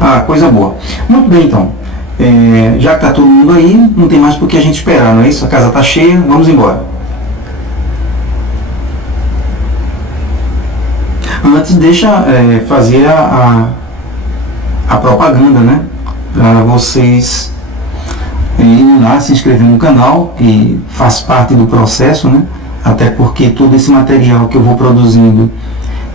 Ah, coisa boa. Muito bem, então. Já que está todo mundo aí, não tem mais por que a gente esperar, não é isso? A casa está cheia, vamos embora. Antes, deixa fazer a propaganda, né? Para vocês irem lá, se inscrever no canal, que faz parte do processo, né? Até porque todo esse material que eu vou produzindo,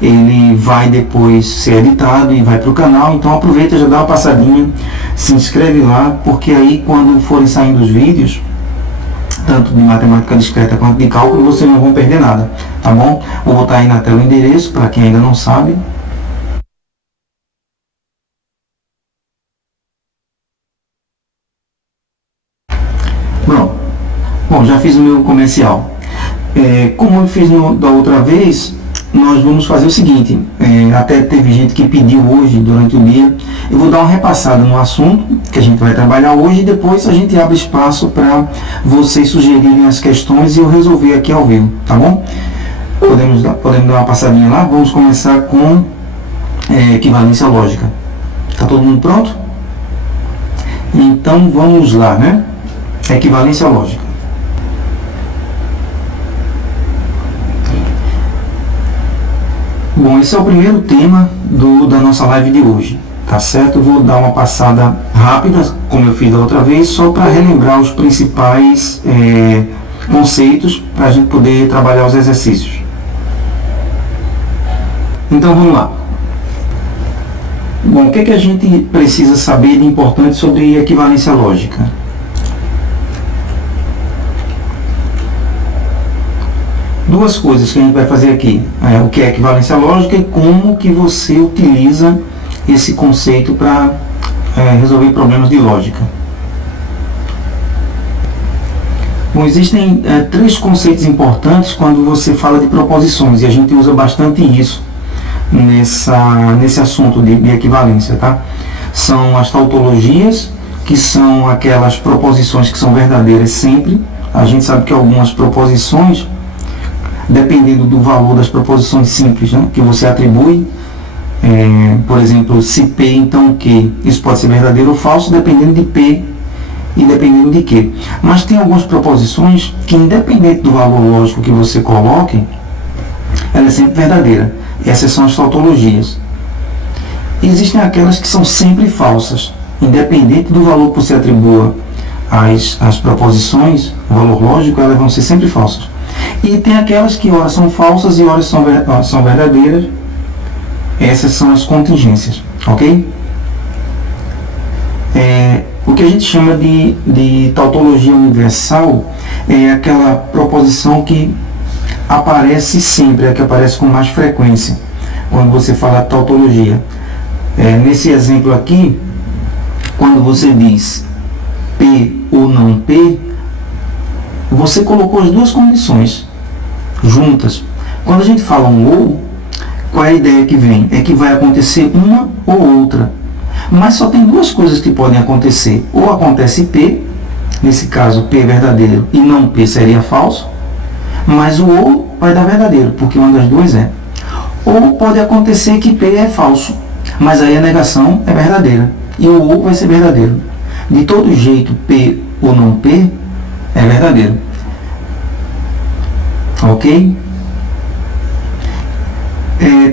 ele vai depois ser editado e vai para o canal, então aproveita, já dá uma passadinha, se inscreve lá, porque aí quando forem saindo os vídeos, tanto de matemática discreta quanto de cálculo, vocês não vão perder nada, tá bom? Vou botar aí na tela o endereço, para quem ainda não sabe. Pronto. Bom, já fiz o meu comercial. Como eu fiz da outra vez, nós vamos fazer o seguinte, até teve gente que pediu hoje, durante o dia, eu vou dar uma repassada no assunto que a gente vai trabalhar hoje e depois a gente abre espaço para vocês sugerirem as questões e eu resolver aqui ao vivo, tá bom? Podemos dar uma passadinha lá, vamos começar com equivalência lógica. Tá todo mundo pronto? Então vamos lá, né? Equivalência lógica. Bom, esse é o primeiro tema da nossa live de hoje, tá certo? Eu vou dar uma passada rápida, como eu fiz da outra vez, só para relembrar os principais conceitos para a gente poder trabalhar os exercícios. Então vamos lá. Bom, o que a gente precisa saber de importante sobre equivalência lógica? Duas coisas que a gente vai fazer aqui, o que é equivalência lógica e como que você utiliza esse conceito para resolver problemas de lógica. Bom, existem três conceitos importantes quando você fala de proposições e a gente usa bastante isso nesse assunto de equivalência, tá? São as tautologias, que são aquelas proposições que são verdadeiras sempre. A gente sabe que algumas proposições, dependendo do valor das proposições simples, né, que você atribui, por exemplo, se P, então Q, isso pode ser verdadeiro ou falso, dependendo de P e dependendo de Q. Mas tem algumas proposições que, independente do valor lógico que você coloque, ela é sempre verdadeira. Essas são as tautologias. Existem aquelas que são sempre falsas, independente do valor que você atribua às proposições, o valor lógico, elas vão ser sempre falsas. E tem aquelas que ora são falsas e ora são verdadeiras. Essas são as contingências, ok? O que a gente chama de tautologia universal é aquela proposição que aparece sempre, é que aparece com mais frequência quando você fala tautologia. Nesse exemplo aqui, quando você diz P ou não P, você colocou as duas condições juntas. Quando a gente fala um ou, qual é a ideia que vem? É que vai acontecer uma ou outra. Mas só tem duas coisas que podem acontecer. Ou acontece P, nesse caso P é verdadeiro e não P seria falso, mas o ou vai dar verdadeiro, porque uma das duas é. Ou pode acontecer que P é falso, mas aí a negação é verdadeira e o ou vai ser verdadeiro. De todo jeito, P ou não P é verdadeiro. Ok?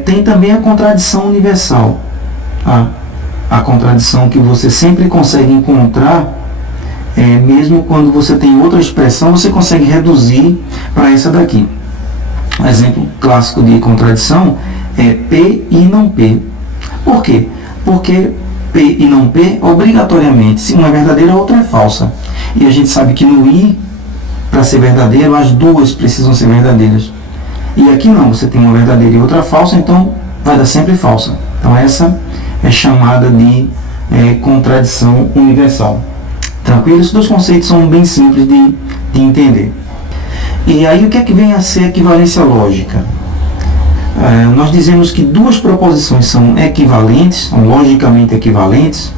Tem também a contradição universal. A contradição que você sempre consegue encontrar, mesmo quando você tem outra expressão, você consegue reduzir para essa daqui. Um exemplo clássico de contradição é P e não P. Por quê? Porque P e não P, obrigatoriamente, se uma é verdadeira, a outra é falsa. E a gente sabe que no I, para ser verdadeiro, as duas precisam ser verdadeiras. E aqui não, você tem uma verdadeira e outra falsa, então vai dar sempre falsa. Então essa é chamada de contradição universal. Tranquilo? Esses dois conceitos são bem simples de entender. E aí o que é que vem a ser equivalência lógica? Nós dizemos que duas proposições são equivalentes, são logicamente equivalentes,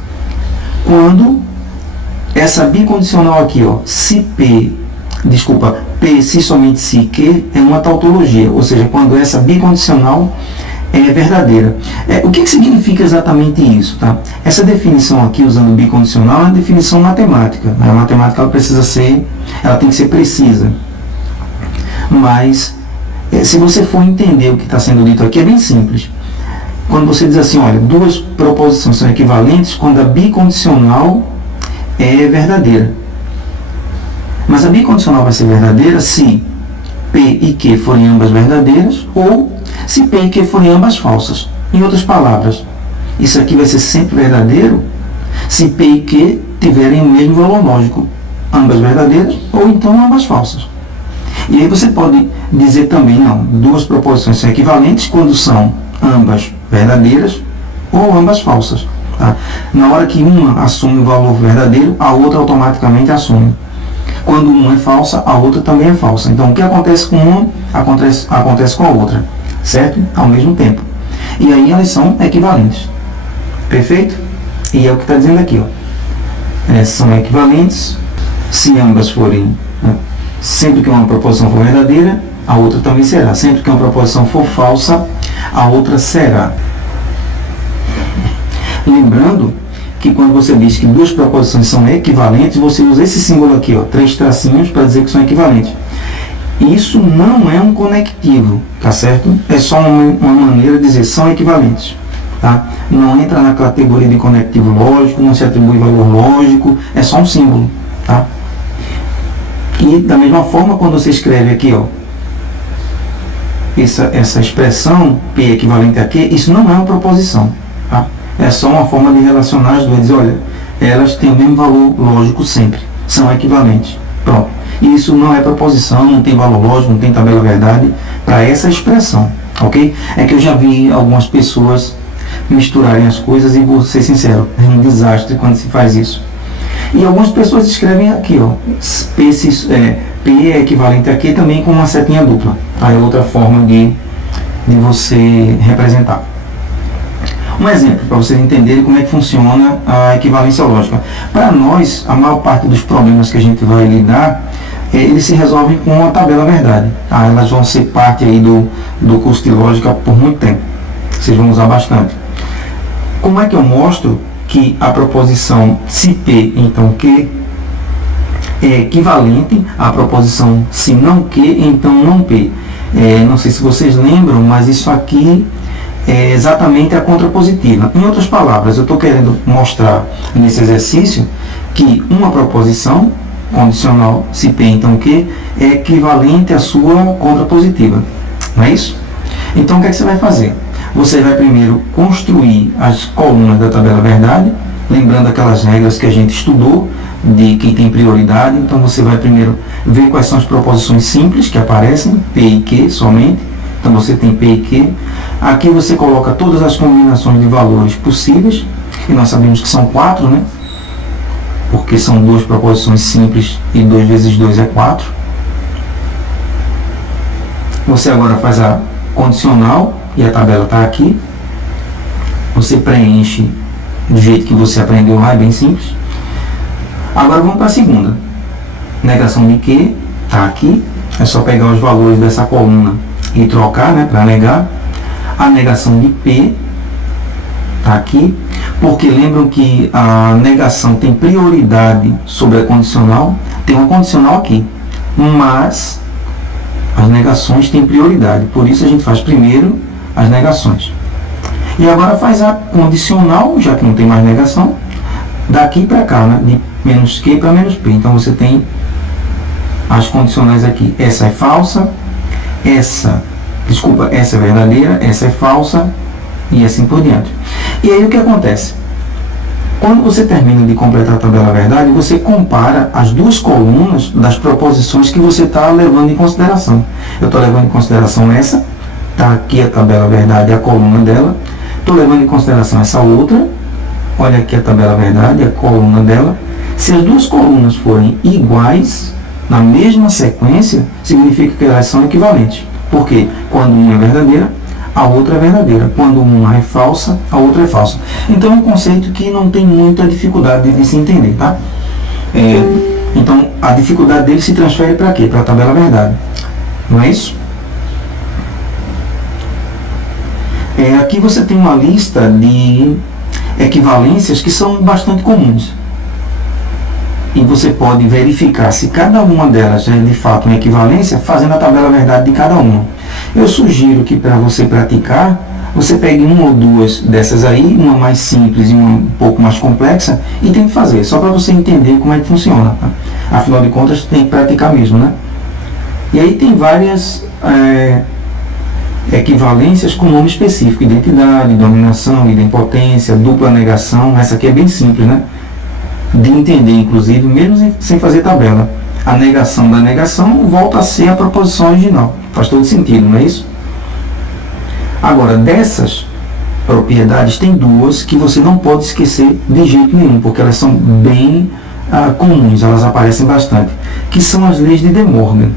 quando essa bicondicional aqui, ó, se P, se somente se que, é uma tautologia, ou seja, quando essa bicondicional é verdadeira. O que significa exatamente isso? Tá? Essa definição aqui, usando bicondicional, é uma definição matemática. Né? A matemática ela tem que ser precisa. Mas, se você for entender o que está sendo dito aqui, é bem simples. Quando você diz assim, olha, duas proposições são equivalentes quando a bicondicional é verdadeira. Mas a bicondicional vai ser verdadeira se P e Q forem ambas verdadeiras ou se P e Q forem ambas falsas. Em outras palavras, isso aqui vai ser sempre verdadeiro se P e Q tiverem o mesmo valor lógico, ambas verdadeiras ou então ambas falsas. E aí você pode dizer também, não, duas proposições são equivalentes quando são ambas verdadeiras ou ambas falsas. Tá? Na hora que uma assume o valor verdadeiro, a outra automaticamente assume. Quando uma é falsa, a outra também é falsa. Então, o que acontece com uma, acontece com a outra, certo? Ao mesmo tempo. E aí elas são equivalentes. Perfeito? E é o que está dizendo aqui, ó. São equivalentes se ambas forem, né? Sempre que uma proposição for verdadeira, a outra também será. Sempre que uma proposição for falsa, a outra será. Lembrando que quando você diz que duas proposições são equivalentes, você usa esse símbolo aqui, ó, 3 tracinhos, para dizer que são equivalentes. Isso não é um conectivo, tá certo? É só uma maneira de dizer são equivalentes. Tá? Não entra na categoria de conectivo lógico, não se atribui valor lógico, é só um símbolo. Tá? E da mesma forma, quando você escreve aqui, ó, essa expressão P equivalente a Q, isso não é uma proposição. Tá? É só uma forma de relacionar as duas. Dizer, olha, elas têm o mesmo valor lógico sempre, são equivalentes. Pronto. E isso não é proposição, não tem valor lógico, não tem tabela verdade para essa expressão. Ok? É que eu já vi algumas pessoas misturarem as coisas e vou ser sincero, é um desastre quando se faz isso. E algumas pessoas escrevem aqui, ó, P é equivalente a Q também com uma setinha dupla. Aí é outra forma de você representar. Um exemplo para vocês entenderem como é que funciona a equivalência lógica. Para nós, a maior parte dos problemas que a gente vai lidar, eles se resolvem com a tabela verdade. Tá? Elas vão ser parte aí do curso de lógica por muito tempo. Vocês vão usar bastante. Como é que eu mostro que a proposição se P, então Q, é equivalente à proposição se não Q, então não P? Não sei se vocês lembram, mas isso aqui é exatamente a contrapositiva. Em outras palavras, eu estou querendo mostrar nesse exercício que uma proposição condicional, se P, então Q, é equivalente à sua contrapositiva. Não é isso? Então, o que é que você vai fazer? Você vai primeiro construir as colunas da tabela verdade, lembrando aquelas regras que a gente estudou, de quem tem prioridade. Então, você vai primeiro ver quais são as proposições simples que aparecem, P e Q somente. Então, você tem P e Q. Aqui você coloca todas as combinações de valores possíveis, e nós sabemos que são 4, né? Porque são duas proposições simples e 2 vezes 2 é 4. Você agora faz a condicional e a tabela está aqui. Você preenche do jeito que você aprendeu lá, é bem simples. Agora vamos para a segunda. Negação de Q está aqui. É só pegar os valores dessa coluna e trocar, né, para negar. A negação de P está aqui, porque lembram que a negação tem prioridade sobre a condicional. Tem uma condicional aqui, mas as negações têm prioridade, por isso a gente faz primeiro as negações. E agora faz a condicional, já que não tem mais negação, daqui para cá, né, de menos Q para menos P. Então você tem as condicionais aqui. Essa é falsa, essa é verdadeira, essa é falsa, e assim por diante. E aí o que acontece? Quando você termina de completar a tabela verdade, você compara as duas colunas das proposições que você está levando em consideração. Eu estou levando em consideração essa, está aqui a tabela verdade, a coluna dela. Estou levando em consideração essa outra, olha aqui a tabela verdade, a coluna dela. Se as duas colunas forem iguais, na mesma sequência, significa que elas são equivalentes. Porque quando uma é verdadeira, a outra é verdadeira. Quando uma é falsa, a outra é falsa. Então é um conceito que não tem muita dificuldade de se entender, tá? Então, a dificuldade dele se transfere para quê? Para a tabela verdade. Não é isso? Aqui você tem uma lista de equivalências que são bastante comuns. E você pode verificar se cada uma delas é de fato uma equivalência fazendo a tabela verdade de cada uma. Eu sugiro que para você praticar, você pegue uma ou duas dessas aí, uma mais simples e uma um pouco mais complexa, e tente fazer, só para você entender como é que funciona. Tá? Afinal de contas, tem que praticar mesmo, né? E aí tem várias equivalências com nome específico: identidade, dominação, idempotência, dupla negação. Essa aqui é bem simples, né? De entender, inclusive, mesmo sem fazer tabela. A negação da negação volta a ser a proposição original. Faz todo sentido, não é isso? Agora, dessas propriedades, tem duas que você não pode esquecer de jeito nenhum, porque elas são bem comuns, elas aparecem bastante, que são as leis de De Morgan.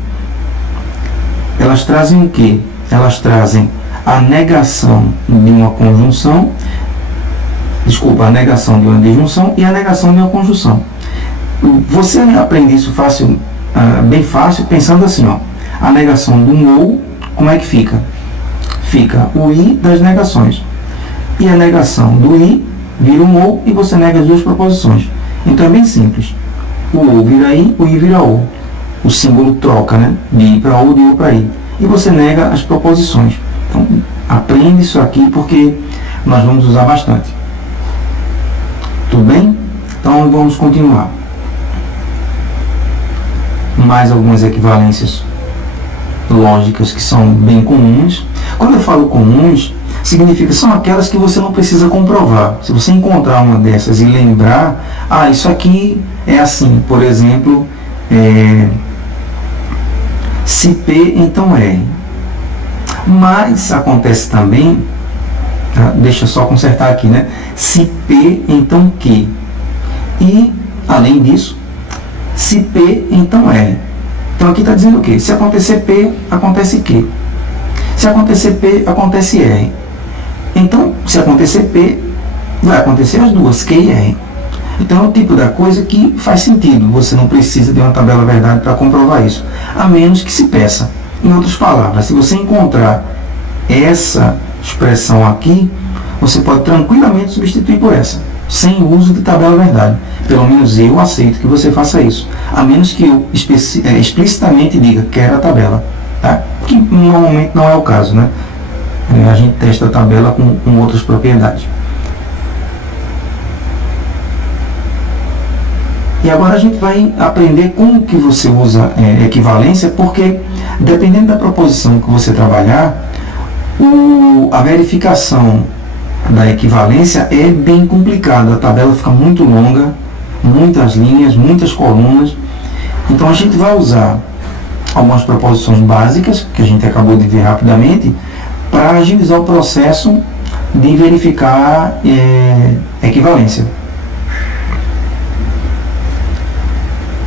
Elas trazem o quê? Elas trazem a negação de uma conjunção, a negação de uma disjunção e a negação de uma conjunção. Você aprende isso fácil, bem fácil, pensando assim, ó, a negação de um ou, como é que fica? Fica o i das negações. E a negação do i vira um ou e você nega as duas proposições. Então é bem simples. O ou vira i, o i vira ou. O símbolo troca, né? De i para ou, de ou para i. E você nega as proposições. Então aprende isso aqui porque nós vamos usar bastante. Tudo bem? Então vamos continuar. Mais algumas equivalências lógicas que são bem comuns. Quando eu falo comuns, significa que são aquelas que você não precisa comprovar. Se você encontrar uma dessas e lembrar, isso aqui é assim, por exemplo, se P, então R. Mas acontece também, tá? Deixa eu só consertar aqui, né? Se P, então Q. E, além disso, se P, então R. Então aqui está dizendo o quê? Se acontecer P, acontece Q. Se acontecer P, acontece R. Então, se acontecer P, vai acontecer as duas, Q e R. Então é o tipo da coisa que faz sentido. Você não precisa de uma tabela verdade para comprovar isso. A menos que se peça. Em outras palavras, se você encontrar essa expressão aqui, você pode tranquilamente substituir por essa, sem o uso de tabela verdade. Pelo menos eu aceito que você faça isso. A menos que eu explicitamente diga quero a tabela. Tá? Que normalmente não é o caso, né? A gente testa a tabela com outras propriedades. E agora a gente vai aprender como que você usa equivalência, porque dependendo da proposição que você trabalhar, a verificação da equivalência é bem complicada. A tabela fica muito longa, muitas linhas, muitas colunas. Então a gente vai usar algumas proposições básicas, que a gente acabou de ver rapidamente, para agilizar o processo de verificar equivalência.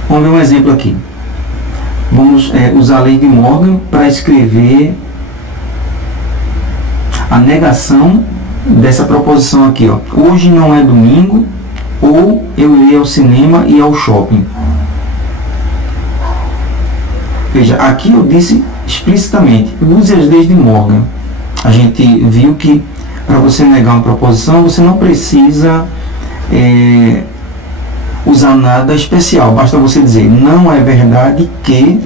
Vamos ver um exemplo aqui. Vamos usar a lei de Morgan para escrever a negação dessa proposição aqui, ó. Hoje não é domingo, ou eu irei ao cinema e ao shopping. Veja, aqui eu disse explicitamente, use as leis de Morgan. A gente viu que para você negar uma proposição, você não precisa usar nada especial. Basta você dizer, não é verdade que,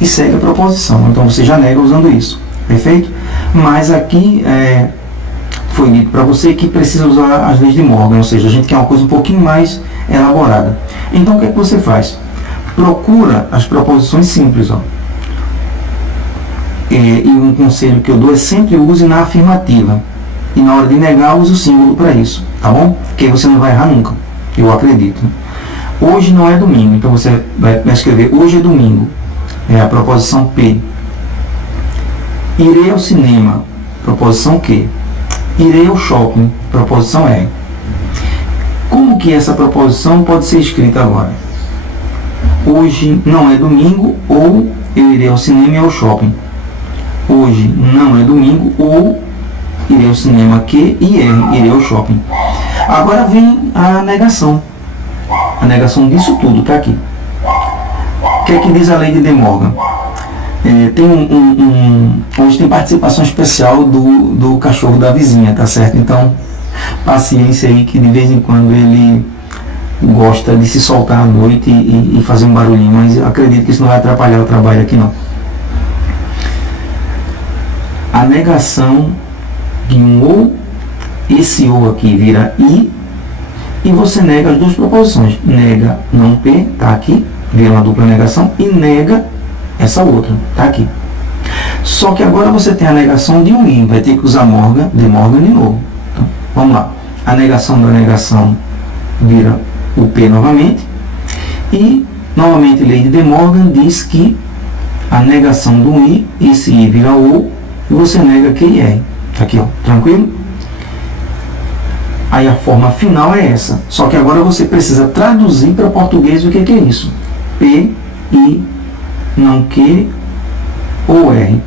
e segue a proposição. Então você já nega usando isso. Perfeito? Mas aqui foi dito para você que precisa usar as leis de Morgan, ou seja, a gente quer uma coisa um pouquinho mais elaborada. Então o que é que você faz? Procura as proposições simples, ó. E um conselho que eu dou é sempre use na afirmativa. E na hora de negar, use o símbolo para isso, tá bom? Porque você não vai errar nunca, eu acredito. Hoje não é domingo, então você vai escrever hoje é domingo. É a proposição P. Irei ao cinema, proposição Q. Irei ao shopping, proposição R. Como que essa proposição pode ser escrita agora? Hoje não é domingo, ou eu irei ao cinema e ao shopping. Hoje não é domingo, ou irei ao cinema Q e R, irei ao shopping. Agora vem a negação. A negação disso tudo está aqui. O que é que diz a lei de De Morgan? Hoje tem participação especial do cachorro da vizinha, tá certo? Então, paciência aí, que de vez em quando ele gosta de se soltar à noite e fazer um barulhinho, mas eu acredito que isso não vai atrapalhar o trabalho aqui não. A negação de um ou, esse ou aqui vira i, e você nega as duas proposições. Nega não P, tá aqui, vira uma dupla negação, e nega essa outra, tá aqui. Só que agora você tem a negação de um i, vai ter que usar De Morgan de novo. Então, vamos lá. A negação da negação vira o P novamente, e novamente lei de De Morgan diz que a negação do i, esse i vira o, e você nega Q e R. Aqui, ó, tranquilo? Aí a forma final é essa, só que agora você precisa traduzir para português o que é isso. P, I, não Q ou R.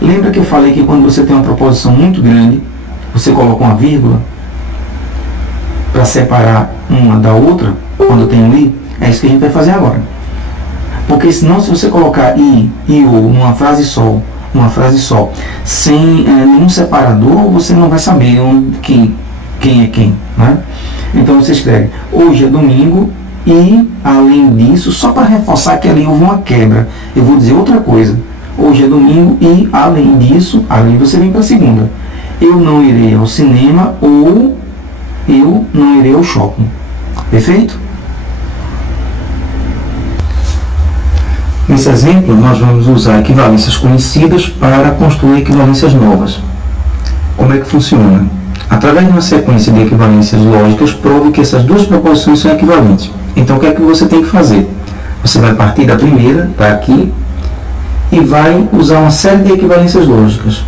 Lembra que eu falei que quando você tem uma proposição muito grande, você coloca uma vírgula para separar uma da outra, quando tem um i? É isso que a gente vai fazer agora. Porque senão, se você colocar i e ou numa frase só, sem nenhum separador, você não vai saber quem é quem, né? Então você escreve, hoje é domingo, e além disso, só para reforçar que ali houve uma quebra, eu vou dizer outra coisa. Hoje é domingo e além disso, ali você vem para a segunda. Eu não irei ao cinema ou eu não irei ao shopping. Perfeito? Nesse exemplo, nós vamos usar equivalências conhecidas para construir equivalências novas. Como é que funciona? Através de uma sequência de equivalências lógicas, prove que essas duas proposições são equivalentes. Então, o que é que você tem que fazer? Você vai partir da primeira, está aqui, e vai usar uma série de equivalências lógicas.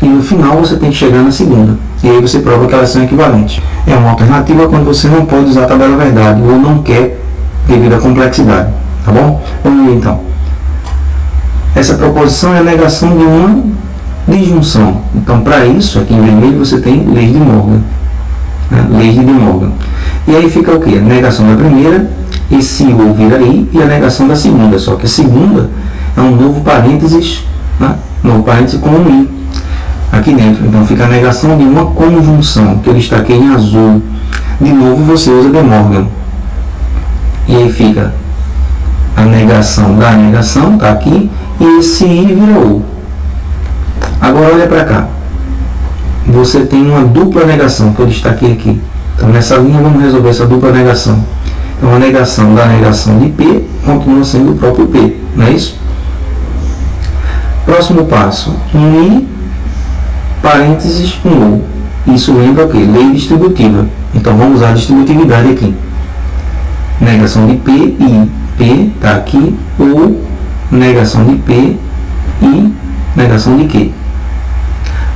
E no final você tem que chegar na segunda. E aí você prova que elas são equivalentes. É uma alternativa quando você não pode usar a tabela verdade, ou não quer, devido à complexidade. Tá bom? Vamos ver então. Essa proposição é a negação de uma disjunção. Então, para isso, aqui em vermelho, você tem leis de Morgan. Né? Leis de De Morgan. E aí fica o quê? A negação da primeira, esse ou vira i, e a negação da segunda. Só que a segunda é um novo parênteses, né? Novo parênteses com um i aqui dentro. Então, fica a negação de uma conjunção, que eu destaquei em azul. De novo, você usa De Morgan. E aí fica a negação da negação, está aqui, e esse i vira o. Agora olha para cá. Você tem uma dupla negação que eu destaquei aqui. Então nessa linha vamos resolver essa dupla negação. Então a negação da negação de P continua sendo o próprio P, não é isso? Próximo passo. Um i, parênteses, um ou. Isso lembra o quê? Lei distributiva. Então vamos usar a distributividade aqui. Negação de P, I, P, está aqui, ou negação de P, I, negação de Q.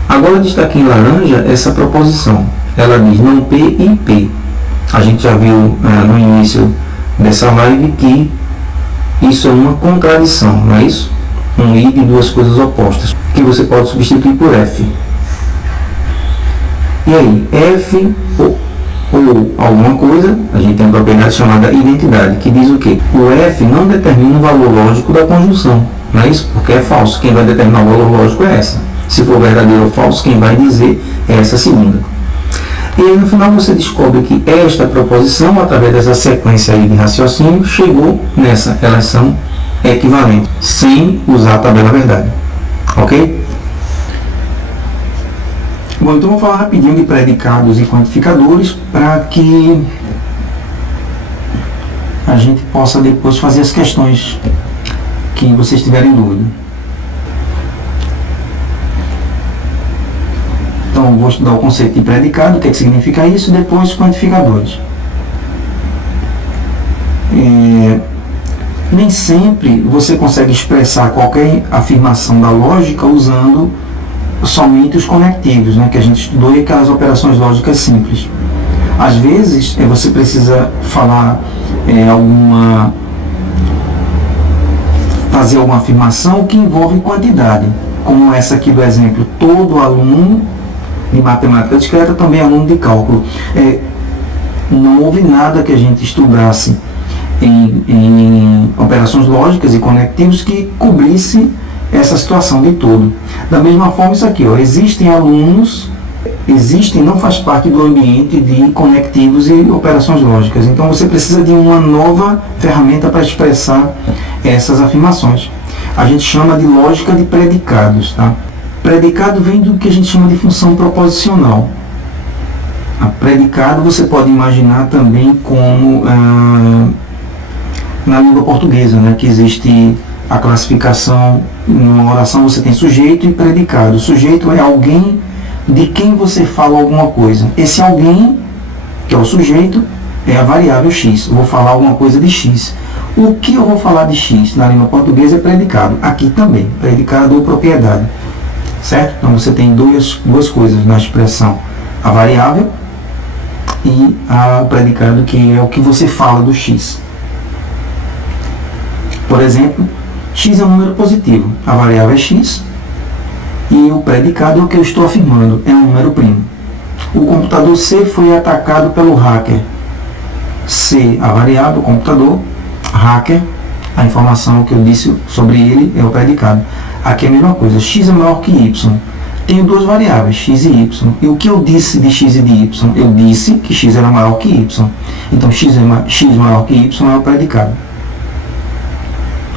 Agora eu destaquei em laranja essa proposição. Ela diz não P e P. A gente já viu no início dessa live que isso é uma contradição, não é isso? Um i de duas coisas opostas, que você pode substituir por F. E aí, F ou alguma coisa, a gente tem uma propriedade chamada identidade, que diz o quê? O F não determina o valor lógico da conjunção, não é isso? Porque é falso. Quem vai determinar o valor lógico é essa. Se for verdadeiro ou falso, quem vai dizer é essa segunda. E aí no final você descobre que esta proposição, através dessa sequência aí de raciocínio, chegou nessa. Elas são equivalentes, sem usar a tabela verdade. Ok? Bom, então vou falar rapidinho de predicados e quantificadores para que a gente possa depois fazer as questões que vocês tiverem dúvida. Então, vou estudar o conceito de predicado, o que significa isso, e depois quantificadores. Nem sempre você consegue expressar qualquer afirmação da lógica usando somente os conectivos, né, que a gente estudou, e aquelas operações lógicas simples. Às vezes, você precisa falar fazer alguma afirmação que envolve quantidade, como essa aqui do exemplo: todo aluno de matemática discreta também é aluno de cálculo. Não houve nada que a gente estudasse em operações lógicas e conectivos que cobrisse essa situação de todo. Da mesma forma, isso aqui, ó, existem alunos, não faz parte do ambiente de conectivos e operações lógicas. Então você precisa de uma nova ferramenta para expressar essas afirmações. A gente chama de lógica de predicados. Tá? Predicado vem do que a gente chama de função proposicional. Predicado você pode imaginar também como na língua portuguesa, né, que existe a classificação. Numa oração você tem sujeito e predicado. O sujeito é alguém de quem você fala alguma coisa. Esse alguém, que é o sujeito, é a variável x. Eu vou falar alguma coisa de x. O que eu vou falar de x na língua portuguesa é predicado. Aqui também, predicado ou propriedade. Certo? Então você tem duas coisas na expressão. A variável e o predicado, que é o que você fala do x. Por exemplo, x é um número positivo. A variável é x. E o predicado é o que eu estou afirmando, é um número primo. O computador C foi atacado pelo hacker. C, a variável, o computador. Hacker, a informação que eu disse sobre ele é o predicado. Aqui é a mesma coisa, x é maior que y. Tenho duas variáveis, x e y. E o que eu disse de x e de y? Eu disse que x era maior que y. Então x maior que y é o predicado.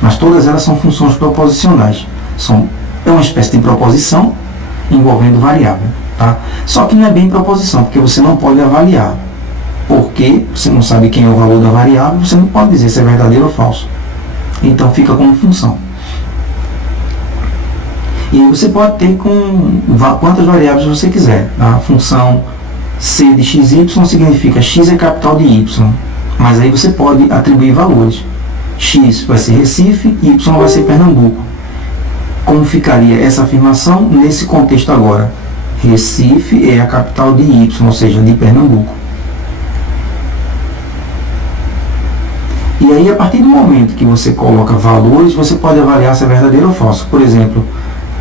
Mas todas elas são funções proposicionais. É uma espécie de proposição envolvendo variável. Tá? Só que não é bem proposição, porque você não pode avaliar. Porque você não sabe quem é o valor da variável, você não pode dizer se é verdadeiro ou falso. Então fica como função. E você pode ter com quantas variáveis você quiser. A função c de xy significa x é capital de y. Mas aí você pode atribuir valores. X vai ser Recife, y vai ser Pernambuco. Como ficaria essa afirmação nesse contexto agora? Recife é a capital de y, ou seja, de Pernambuco. E aí, a partir do momento que você coloca valores, você pode avaliar se é verdadeiro ou falso. Por exemplo,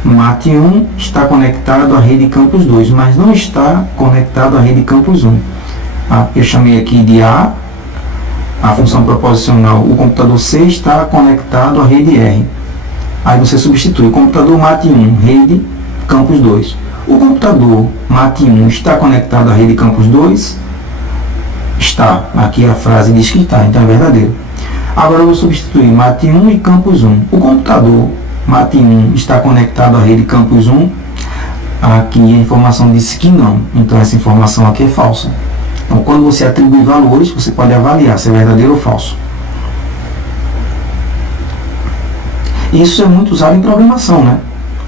Mate 1 está conectado à rede Campus 2, mas não está conectado à rede Campus 1. Eu chamei aqui de A função proposicional. O computador C está conectado à rede R. Aí você substitui. Computador Mate 1, rede Campus 2. O computador Mate 1 está conectado à rede Campus 2? Está. Aqui a frase diz que está, então é verdadeiro. Agora eu vou substituir Mate 1 e Campus 1. O computador Mate 1 está conectado à rede Campus 1? Aqui a informação disse que não. Então essa informação aqui é falsa. Então quando você atribui valores, você pode avaliar se é verdadeiro ou falso. Isso é muito usado em programação, né?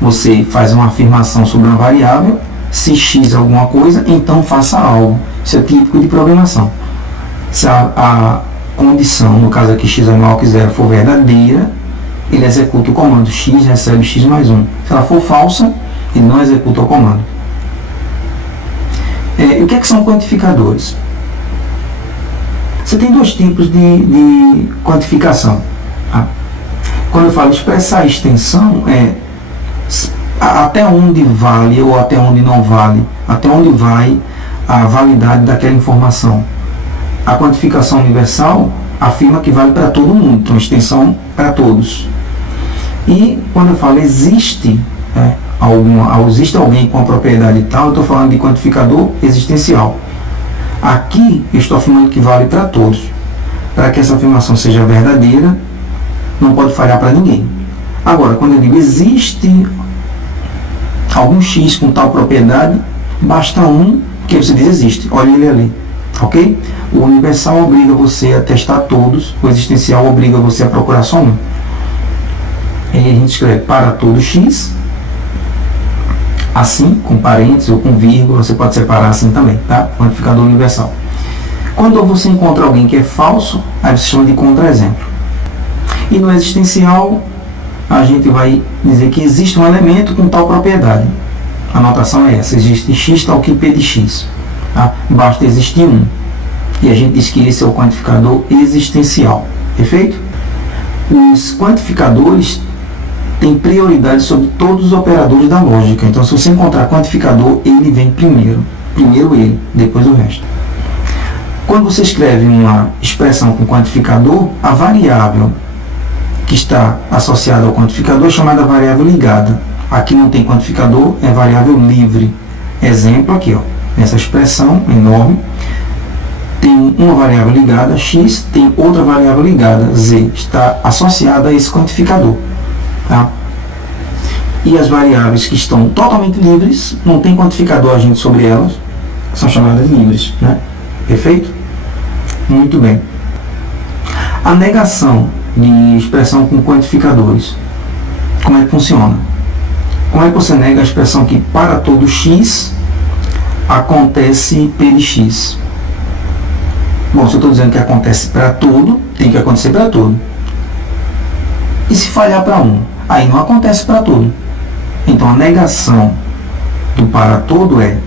Você faz uma afirmação sobre uma variável, se x é alguma coisa, então faça algo. Isso é típico de programação. Se a condição, no caso aqui x é maior que zero, for verdadeira, ele executa o comando x recebe x mais 1. Se ela for falsa, ele não executa o comando. E o que são quantificadores? Você tem dois tipos de quantificação. Quando eu falo expressar extensão, até onde vale ou até onde não vale, até onde vai a validade daquela informação. A quantificação universal afirma que vale para todo mundo, então extensão para todos. E quando eu falo existe alguém com a propriedade tal, eu estou falando de quantificador existencial. Aqui eu estou afirmando que vale para todos. Para que essa afirmação seja verdadeira, não pode falhar para ninguém. Agora, quando eu digo existe algum x com tal propriedade, basta um que você diz existe. Olha ele ali. Ok? O universal obriga você a testar todos, o existencial obriga você a procurar só um. E aí a gente escreve para todo x, assim, com parênteses ou com vírgula, você pode separar assim também, tá? Quantificador universal. Quando você encontra alguém que é falso, aí você chama de contra-exemplo. E no existencial, a gente vai dizer que existe um elemento com tal propriedade. A notação é essa, existe x tal que p de x. Tá? Basta existir um. E a gente diz que esse é o quantificador existencial. Perfeito? Os quantificadores têm prioridade sobre todos os operadores da lógica. Então, se você encontrar quantificador, ele vem primeiro. Primeiro ele, depois o resto. Quando você escreve uma expressão com quantificador, a variável que está associada ao quantificador é chamada variável ligada. Aqui não tem quantificador, é variável livre. Exemplo aqui, ó, nessa expressão enorme, tem uma variável ligada, x, tem outra variável ligada, z, está associada a esse quantificador. Tá? E as variáveis que estão totalmente livres, não tem quantificador agindo sobre elas, são chamadas livres. Né? Perfeito? Muito bem. A negação de expressão com quantificadores. Como é que funciona? Como é que você nega a expressão que para todo x acontece p de x? Bom, se eu estou dizendo que acontece para tudo, tem que acontecer para tudo. E se falhar para um? Aí não acontece para tudo. Então a negação do para todo é: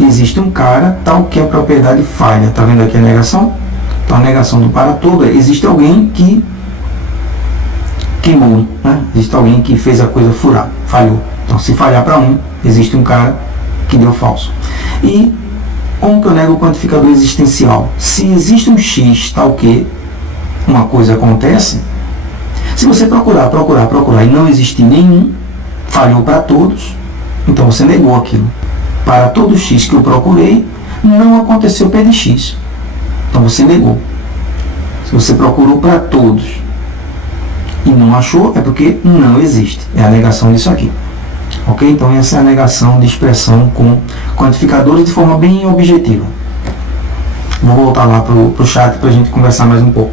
existe um cara tal que a propriedade falha. Está vendo aqui a negação? Então a negação do para todo é: existe alguém que queimou, né? Existe alguém que fez a coisa furar, falhou. Então se falhar para um, existe um cara que deu falso. E como que eu nego o quantificador existencial? Se existe um x tal que uma coisa acontece, se você procurar e não existir nenhum, falhou para todos, então você negou aquilo. Para todo x que eu procurei, não aconteceu p de x. Então você negou. Se você procurou para todos e não achou, é porque não existe. É a negação disso aqui. Ok? Então essa é a negação de expressão com quantificadores de forma bem objetiva. Vou voltar lá para o chat para a gente conversar mais um pouco.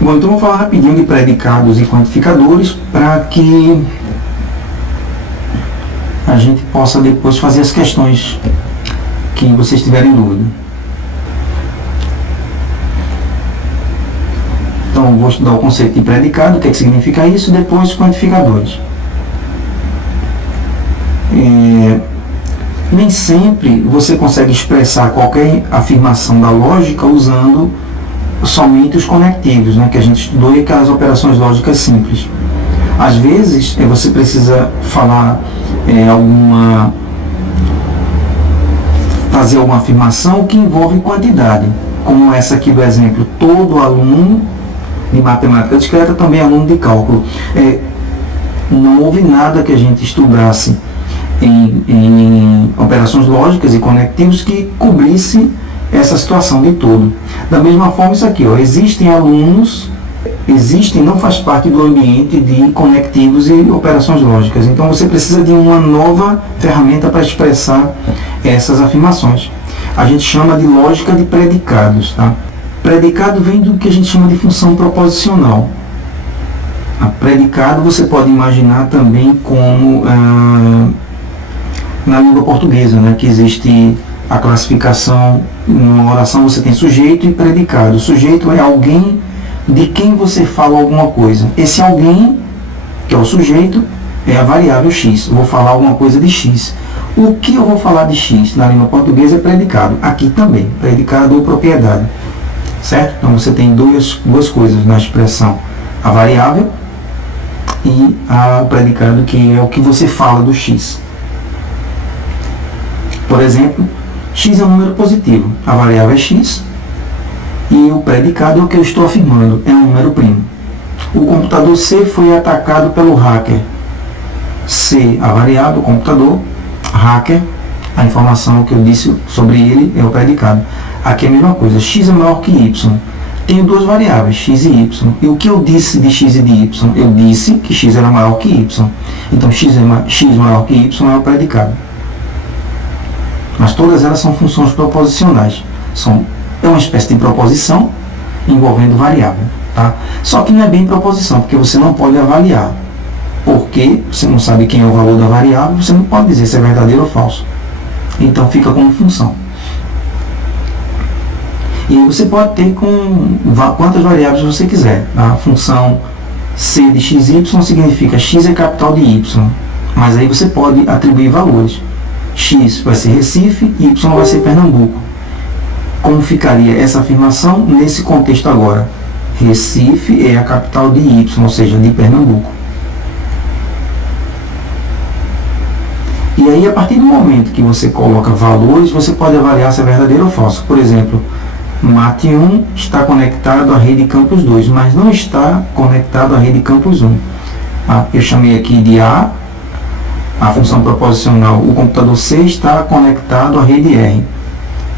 Bom, então vou falar rapidinho de predicados e quantificadores para que a gente possa depois fazer as questões que vocês tiverem dúvida. Então vou estudar o conceito de predicado, o que significa isso, e depois quantificadores. Nem sempre você consegue expressar qualquer afirmação da lógica usando somente os conectivos, né, que a gente estudou, e aquelas operações lógicas simples. Às vezes você precisa falar fazer alguma afirmação que envolve quantidade, como essa aqui do exemplo: todo aluno de matemática discreta também é aluno de cálculo. Não houve nada que a gente estudasse em operações lógicas e conectivos que cobrisse essa situação de todo. Da mesma forma, isso aqui, ó, existem alunos, não faz parte do ambiente de conectivos e operações lógicas. Então você precisa de uma nova ferramenta para expressar essas afirmações. A gente chama de lógica de predicados. Tá? Predicado vem do que a gente chama de função proposicional. Predicado você pode imaginar também como na língua portuguesa, né, que existe a classificação. Numa oração você tem sujeito e predicado. O sujeito é alguém de quem você fala alguma coisa. Esse alguém, que é o sujeito, é a variável x. Eu vou falar alguma coisa de x. O que eu vou falar de x na língua portuguesa é predicado. Aqui também, predicado ou propriedade. Certo? Então você tem duas coisas na expressão: a variável e o predicado, que é o que você fala do x. Por exemplo, x é um número positivo, a variável é x, e o predicado é o que eu estou afirmando, é um número primo. O computador C foi atacado pelo hacker. C, a variável, o computador; hacker, a informação que eu disse sobre ele, é o predicado. Aqui é a mesma coisa: x é maior que y. Tenho duas variáveis, x e y. E o que eu disse de x e de y? Eu disse que x era maior que y. Então x maior que y é o predicado. Mas todas elas são funções proposicionais. É uma espécie de proposição envolvendo variável. Tá? Só que não é bem proposição, porque você não pode avaliar. Porque você não sabe quem é o valor da variável, você não pode dizer se é verdadeiro ou falso. Então fica como função. E você pode ter com quantas variáveis você quiser. A função c de xy significa x é capital de y. Mas aí você pode atribuir valores. X vai ser Recife, Y vai ser Pernambuco. Como ficaria essa afirmação nesse contexto agora? Recife é a capital de Y, ou seja, de Pernambuco. E aí, a partir do momento que você coloca valores, você pode avaliar se é verdadeiro ou falso. Por exemplo, MAT1 está conectado à rede campus 2, mas não está conectado à rede campus 1. Eu chamei aqui de A função proposicional. O computador C está conectado à rede R.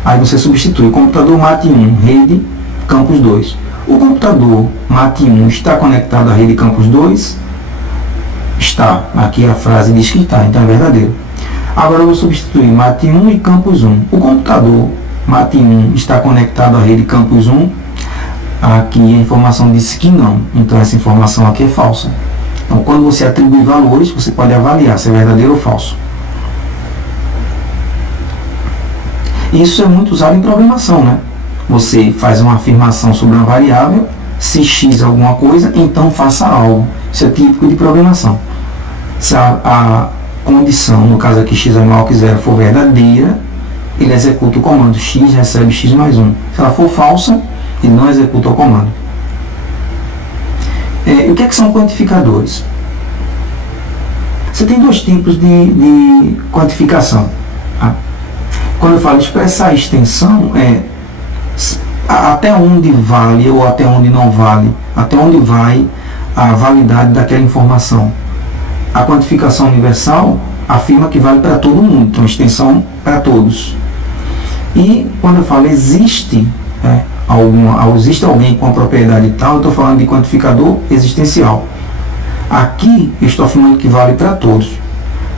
Aí você substitui computador MAT1, rede campus 2. O computador MAT1 está conectado à rede campus 2? Está. Aqui a frase diz que está, então é verdadeiro. Agora eu vou substituir MAT1 e campus 1. O computador MAT1 está conectado à rede campus 1? Aqui a informação disse que não, então essa informação aqui é falsa. Então, quando você atribui valores, você pode avaliar se é verdadeiro ou falso. Isso é muito usado em programação, né? Você faz uma afirmação sobre uma variável, se x é alguma coisa, então faça algo. Isso é típico de programação. Se a condição, no caso aqui x é maior que 0, for verdadeira, ele executa o comando x recebe x mais 1. Se ela for falsa, ele não executa o comando. E o que são quantificadores? Você tem dois tipos de quantificação. Quando eu falo expressar extensão, até onde vale ou até onde não vale, até onde vai a validade daquela informação. A quantificação universal afirma que vale para todo mundo, então extensão para todos. E quando eu falo existe alguém com a propriedade tal, eu estou falando de quantificador existencial. Aqui eu estou afirmando que vale para todos.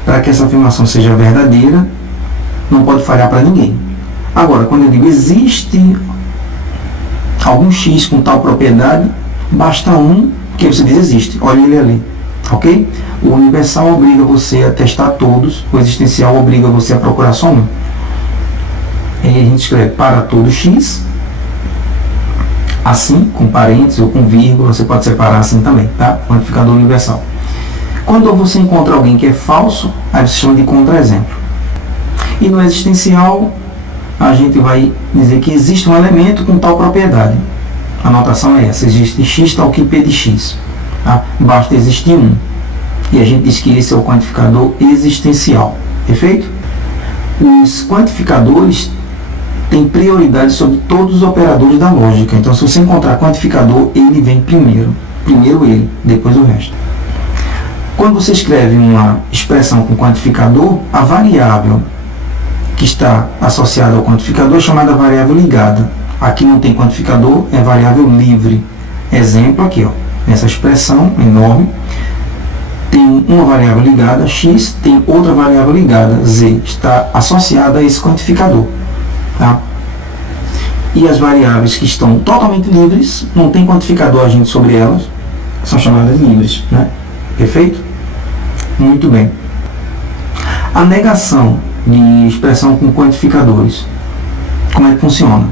Para que essa afirmação seja verdadeira, não pode falhar para ninguém. Agora, quando eu digo existe algum x com tal propriedade, basta um que você diz existe. Olha ele ali. Ok? O universal obriga você a testar todos, o existencial obriga você a procurar só um. E aí a gente escreve para todo x, assim, com parênteses ou com vírgula, você pode separar assim também, tá? Quantificador universal. Quando você encontra alguém que é falso, aí você chama de contra-exemplo. E no existencial, a gente vai dizer que existe um elemento com tal propriedade. A notação é essa, existe x tal que p de x. Tá? Basta existir um. E a gente diz que esse é o quantificador existencial. Perfeito? Os quantificadores têm prioridade sobre todos os operadores da lógica. Então, se você encontrar quantificador, ele vem primeiro. Primeiro ele, depois o resto. Quando você escreve uma expressão com quantificador, a variável que está associada ao quantificador é chamada variável ligada. Aqui não tem quantificador, é variável livre. Exemplo aqui, ó, nessa expressão enorme, tem uma variável ligada, x, tem outra variável ligada, z, está associada a esse quantificador. Tá? E as variáveis que estão totalmente livres, não tem quantificador agindo sobre elas, são chamadas livres. Né? Perfeito? Muito bem. A negação de expressão com quantificadores. Como é que funciona?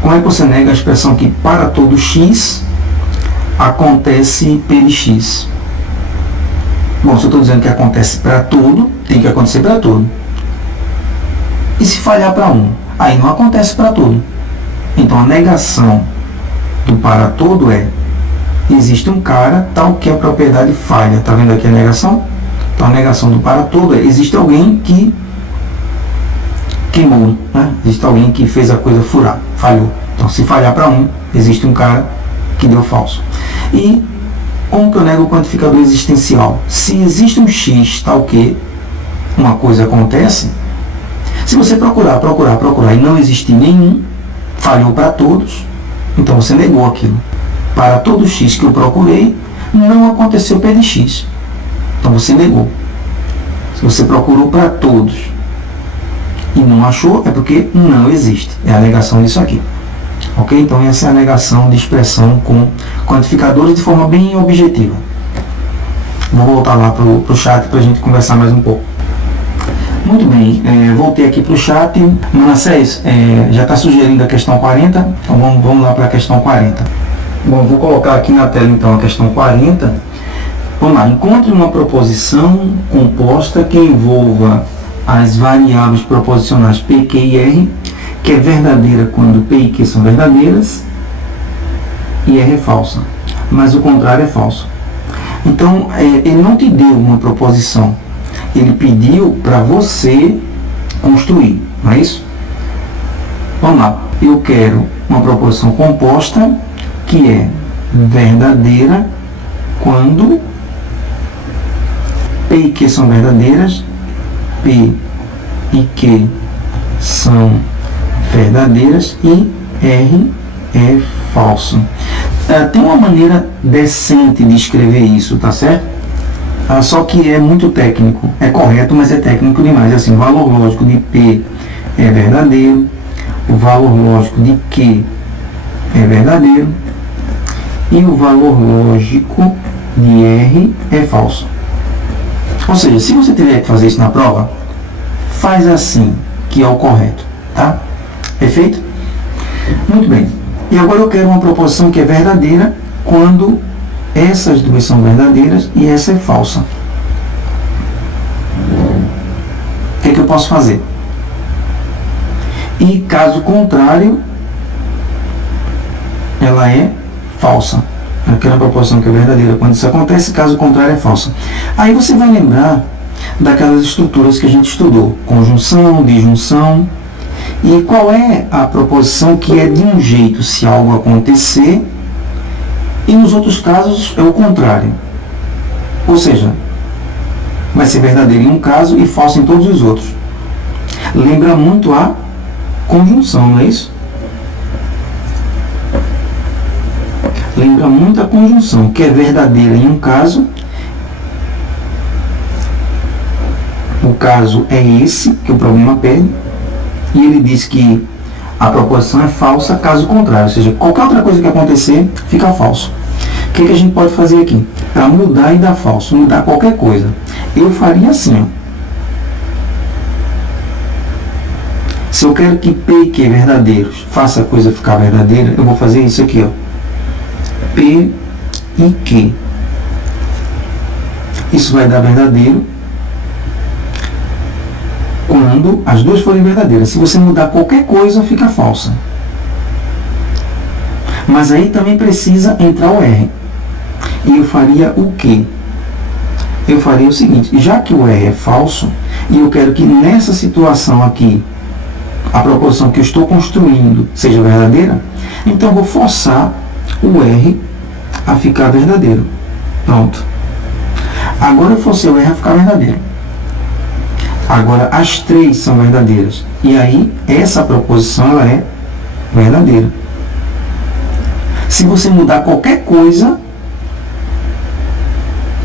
Como é que você nega a expressão que para todo x acontece p de x? Bom, se eu estou dizendo que acontece para tudo, tem que acontecer para tudo. E se falhar para um? Aí não acontece para tudo. Então a negação do para todo é: existe um cara tal que a propriedade falha. Está vendo aqui a negação? Então a negação do para todo é: existe alguém que queimou, né? Existe alguém que fez a coisa furar, falhou. Então se falhar para um, existe um cara que deu falso. E como que eu nego o quantificador existencial? Se existe um x tal que uma coisa acontece, se você procurar e não existir nenhum, falhou para todos, então você negou aquilo. Para todo x que eu procurei, não aconteceu p de x. Então você negou. Se você procurou para todos e não achou, é porque não existe. É a negação disso aqui. Ok? Então essa é a negação de expressão com quantificadores de forma bem objetiva. Vou voltar lá para o chat para a gente conversar mais um pouco. Muito bem, voltei aqui para o chat. Manassés, já está sugerindo a questão 40, então vamos lá para a questão 40. Bom, vou colocar aqui na tela então a questão 40. Vamos lá, encontre uma proposição composta que envolva as variáveis proposicionais p, q e r, que é verdadeira quando p e q são verdadeiras e r é falsa, mas o contrário é falso. Então, ele não te deu uma proposição, Ele pediu para você construir, não é isso? Vamos lá. Eu quero uma proposição composta que é verdadeira quando P e Q são verdadeiras, P e Q são verdadeiras e R é falso. Tem uma maneira decente de escrever isso, tá certo? Só que é muito técnico. É correto, mas é técnico demais. Assim, o valor lógico de P é verdadeiro, o valor lógico de Q é verdadeiro e o valor lógico de R é falso. Ou seja, se você tiver que fazer isso na prova, faz assim, que é o correto, tá? Perfeito? Muito bem. E agora eu quero uma proposição que é verdadeira quando essas duas são verdadeiras e essa é falsa. O que é que eu posso fazer? E caso contrário, ela é falsa. Aquela proposição que é verdadeira quando isso acontece, caso contrário é falsa. Aí você vai lembrar daquelas estruturas que a gente estudou, conjunção, disjunção. E qual é a proposição que é de um jeito se algo acontecer e nos outros casos é o contrário? Ou seja, vai ser verdadeira em um caso e falsa em todos os outros. Lembra muito a conjunção, não é isso? Lembra muito a conjunção, que é verdadeira em um caso. O caso é esse, que o problema pede. E ele diz que a proposição é falsa caso contrário. Ou seja, qualquer outra coisa que acontecer, fica falso. O que a gente pode fazer aqui? Para mudar e dar falso, mudar qualquer coisa. Eu faria assim, ó. Se eu quero que P e Q verdadeiros faça a coisa ficar verdadeira, eu vou fazer isso aqui, ó. P e Q. Isso vai dar verdadeiro quando as duas forem verdadeiras. Se você mudar qualquer coisa, fica falsa. Mas aí também precisa entrar o R. E eu faria o quê? Eu faria o seguinte, já que o R é falso, e eu quero que nessa situação aqui, a proposição que eu estou construindo seja verdadeira, então eu vou forçar o R a ficar verdadeiro. Pronto. Agora eu forcei o R a ficar verdadeiro. Agora as três são verdadeiras. E aí essa proposição ela é verdadeira. Se você mudar qualquer coisa,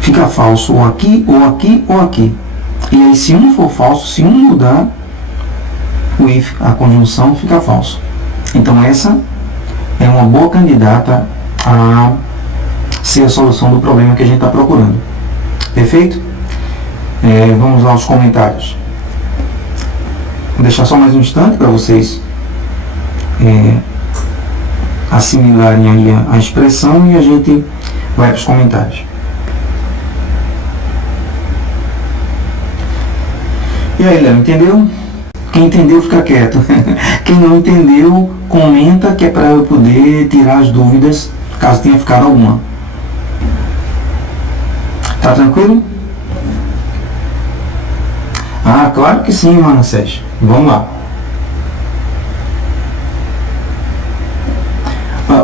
fica falso ou aqui, ou aqui, ou aqui. E aí se um for falso, se um mudar, o if, a conjunção, fica falso. Então essa é uma boa candidata a ser a solução do problema que a gente está procurando. Perfeito? Vamos lá aos comentários. Vou deixar só mais um instante para vocês assimilarem aí a expressão e a gente vai para os comentários. E aí, Léo, entendeu? Quem entendeu, fica quieto. Quem não entendeu, comenta, que é para eu poder tirar as dúvidas, caso tenha ficado alguma. Tá tranquilo? Ah, claro que sim, Manassés. Vamos lá.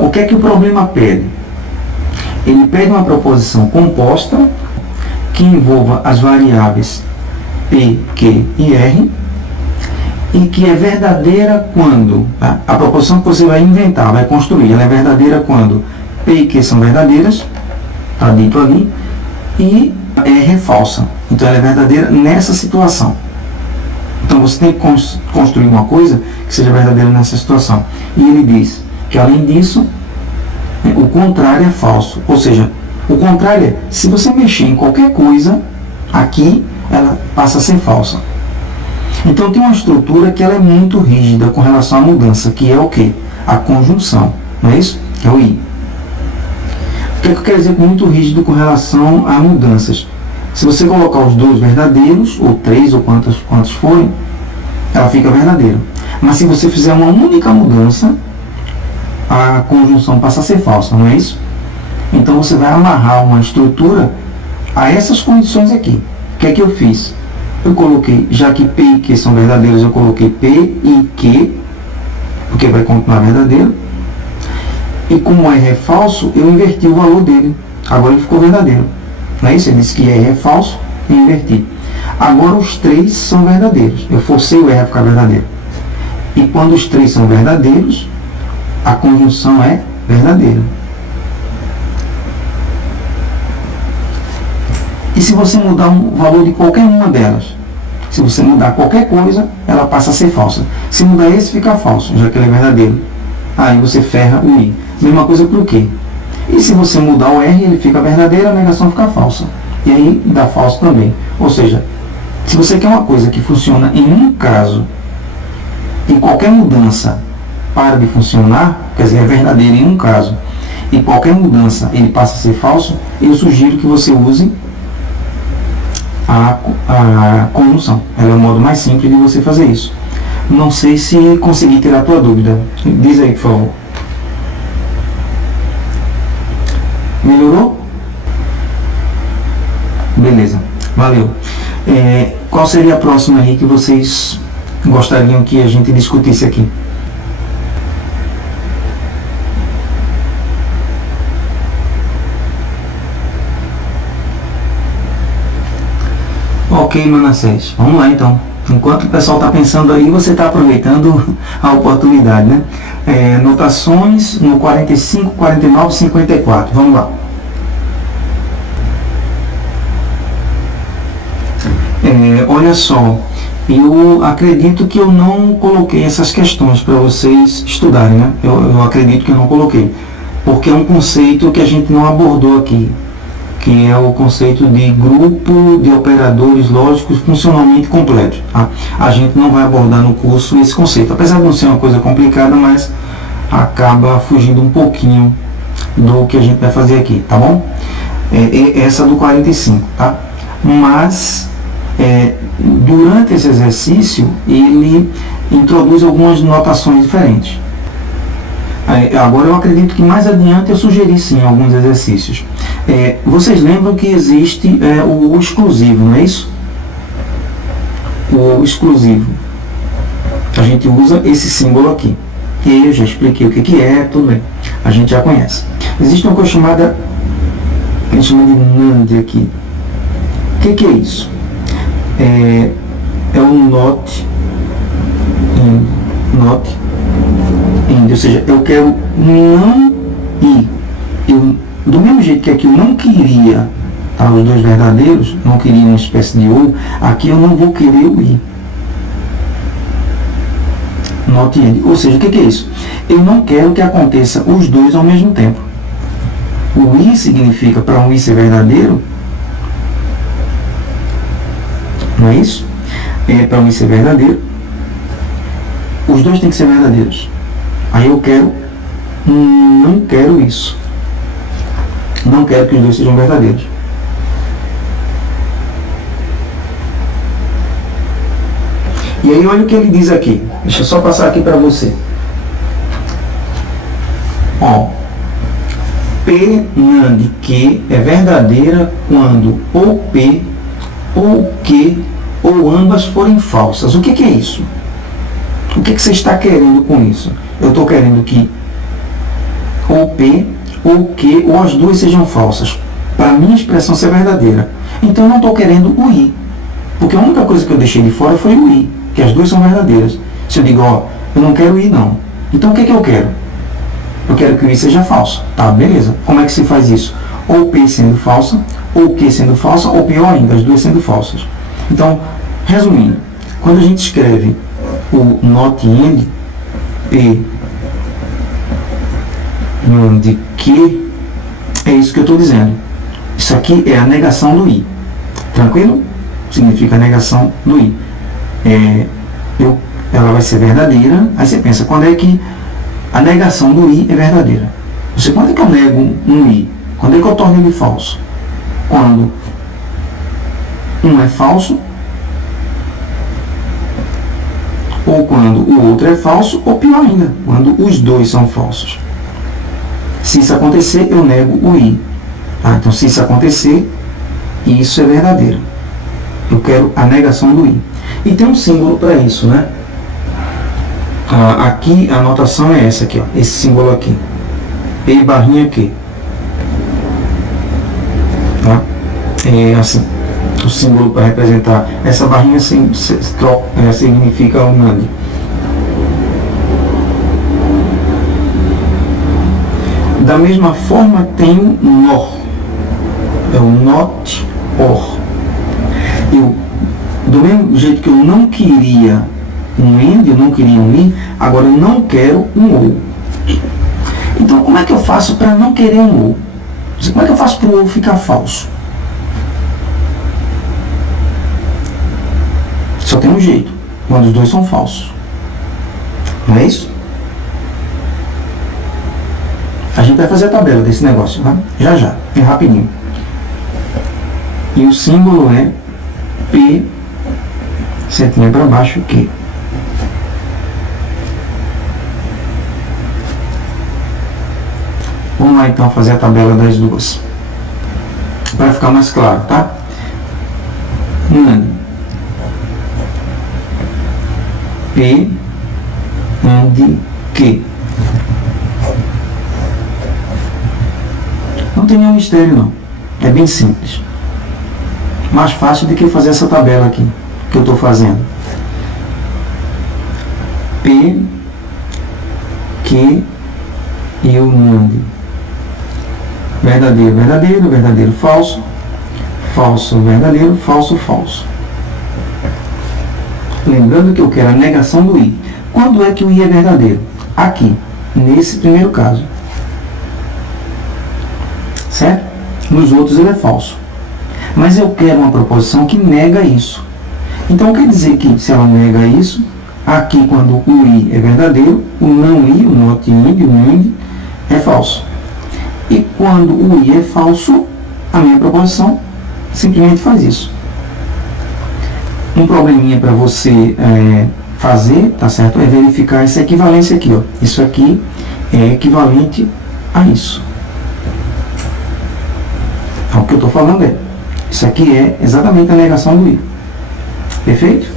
O que é que o problema pede? Ele pede uma proposição composta que envolva as variáveis P, Q e R e que é verdadeira quando, tá? A proposição que você vai inventar, vai construir, ela é verdadeira quando P e Q são verdadeiras, está dito ali, e R é falsa. Então ela é verdadeira nessa situação. Então você tem que construir uma coisa que seja verdadeira nessa situação. E ele diz que além disso, o contrário é falso. Ou seja, o contrário é, se você mexer em qualquer coisa, aqui ela passa a ser falsa. Então tem uma estrutura que ela é muito rígida com relação à mudança, que é o quê? A conjunção, não é isso? É o I. O que eu quero dizer com muito rígido com relação a mudanças? Se você colocar os dois verdadeiros, ou três, ou quantos forem, ela fica verdadeira. Mas se você fizer uma única mudança, a conjunção passa a ser falsa, não é isso? Então você vai amarrar uma estrutura a essas condições aqui. O que é que eu fiz? eu coloquei, já que P e Q são verdadeiros, eu coloquei P e Q, porque vai continuar verdadeiro. E como R é falso, eu inverti o valor dele. Agora ele ficou verdadeiro. Não é isso? Ele disse que R é falso e inverti. Agora os três são verdadeiros. Eu forcei o R a ficar verdadeiro. E quando os três são verdadeiros, a conjunção é verdadeira. E se você mudar o valor de qualquer uma delas, se você mudar qualquer coisa, ela passa a ser falsa. Se mudar esse, fica falso, já que ele é verdadeiro. Aí você ferra o I. Mesma coisa para o Q. E se você mudar o R, ele fica verdadeiro, a negação fica falsa. E aí dá falso também. Ou seja, se você quer uma coisa que funciona em um caso, e qualquer mudança para de funcionar, quer dizer, é verdadeiro em um caso, e qualquer mudança ele passa a ser falso, eu sugiro que você use a conjunção. Ela é o modo mais simples de você fazer isso. Não sei se consegui tirar a tua dúvida. Diz aí, por favor. Melhorou? Beleza, valeu. Qual seria a próxima aí que vocês gostariam que a gente discutisse aqui? Ok, Manassés. Vamos lá então. Enquanto o pessoal está pensando aí, você está aproveitando a oportunidade, né? Notações no 45, 49, 54. Vamos lá. Olha só, eu acredito que eu não coloquei essas questões para vocês estudarem, né? Eu acredito que eu não coloquei, porque é um conceito que a gente não abordou aqui, que é o conceito de grupo de operadores lógicos funcionalmente completos. Tá? A gente não vai abordar no curso esse conceito, apesar de não ser uma coisa complicada, mas acaba fugindo um pouquinho do que a gente vai fazer aqui, tá bom? Essa do 45, tá? Mas durante esse exercício ele introduz algumas notações diferentes. Agora eu acredito que mais adiante eu sugeri sim alguns exercícios. Vocês lembram que existe o exclusivo, não é isso? O exclusivo. A gente usa esse símbolo aqui. E eu já expliquei o que é, tudo bem. A gente já conhece. Existe uma coisa chamada, a gente chama de NAND aqui. O que é isso? É o not end, ou seja, eu quero não ir. Do mesmo jeito que aqui eu não queria, tá, os dois verdadeiros, não queria uma espécie de ou, aqui eu não vou querer o i. Not end. Ou seja, o que é isso? Eu não quero que aconteça os dois ao mesmo tempo. O i significa, para um i ser verdadeiro, não é isso? Para um i ser verdadeiro, os dois têm que ser verdadeiros. Aí eu não quero isso. Não quero que os dois sejam verdadeiros. E aí olha o que ele diz aqui. Deixa eu só passar aqui para você. Ó, P NAND Q é verdadeira quando ou P ou Q ou ambas forem falsas. O que é isso? O que você está querendo com isso? Eu estou querendo que ou P ou Q ou as duas sejam falsas, para a minha expressão ser verdadeira. Então eu não estou querendo o I, porque a única coisa que eu deixei de fora foi o I, que as duas são verdadeiras. Se eu digo, ó, eu não quero o I não, então o que eu quero? Eu quero que o I seja falso. Tá, beleza. Como é que se faz isso? Ou P sendo falsa, ou Q sendo falsa, ou pior ainda, as duas sendo falsas. Então, resumindo, quando a gente escreve o not end, P NAND Q, é isso que eu estou dizendo. Isso aqui é a negação do i. Tranquilo? Significa a negação do i. Ela vai ser verdadeira. Aí você pensa, quando é que a negação do i é verdadeira? Quando é que eu nego um i? Quando é que eu torno ele falso? Quando um é falso, ou quando o outro é falso, ou pior ainda, quando os dois são falsos. Se isso acontecer, eu nego o i. Tá? Então, se isso acontecer, isso é verdadeiro. Eu quero a negação do i. E tem um símbolo para isso, né? Aqui a notação é essa aqui, ó, esse símbolo aqui. E barrinha aqui. Tá? É assim, o símbolo para representar essa barrinha significa o NAND. Da mesma forma tem o NOR, é o NOT OR. Do mesmo jeito que eu não queria um AND, eu não queria um I, agora eu não quero um OR. Então como é que eu faço para não querer um OR? Como é que eu faço para o OR ficar falso? Só tem um jeito, quando os dois são falsos. Não é isso? A gente vai fazer a tabela desse negócio, tá? Já, é rapidinho. E o símbolo é P, setinha para baixo, Q. Vamos lá então fazer a tabela das duas. Para ficar mais claro, tá? NAND. P, AND, Q. Não tem nenhum mistério não. É bem simples. Mais fácil do que fazer essa tabela aqui que eu estou fazendo. P, Q e o NAND. Verdadeiro, verdadeiro, verdadeiro, falso, falso, verdadeiro, falso, falso. Lembrando que eu quero a negação do i. Quando é que o i é verdadeiro? Aqui, nesse primeiro caso. Certo? Nos outros ele é falso. Mas eu quero uma proposição que nega isso. Então quer dizer que se ela nega isso, aqui quando o i é verdadeiro, o não i, o not ing, o ing, é falso. E quando o i é falso, a minha proposição simplesmente faz isso. Um probleminha para você fazer, tá certo? É verificar essa equivalência aqui, ó. Isso aqui é equivalente a isso. Então, o que eu estou falando é, isso aqui é exatamente a negação do i. Perfeito?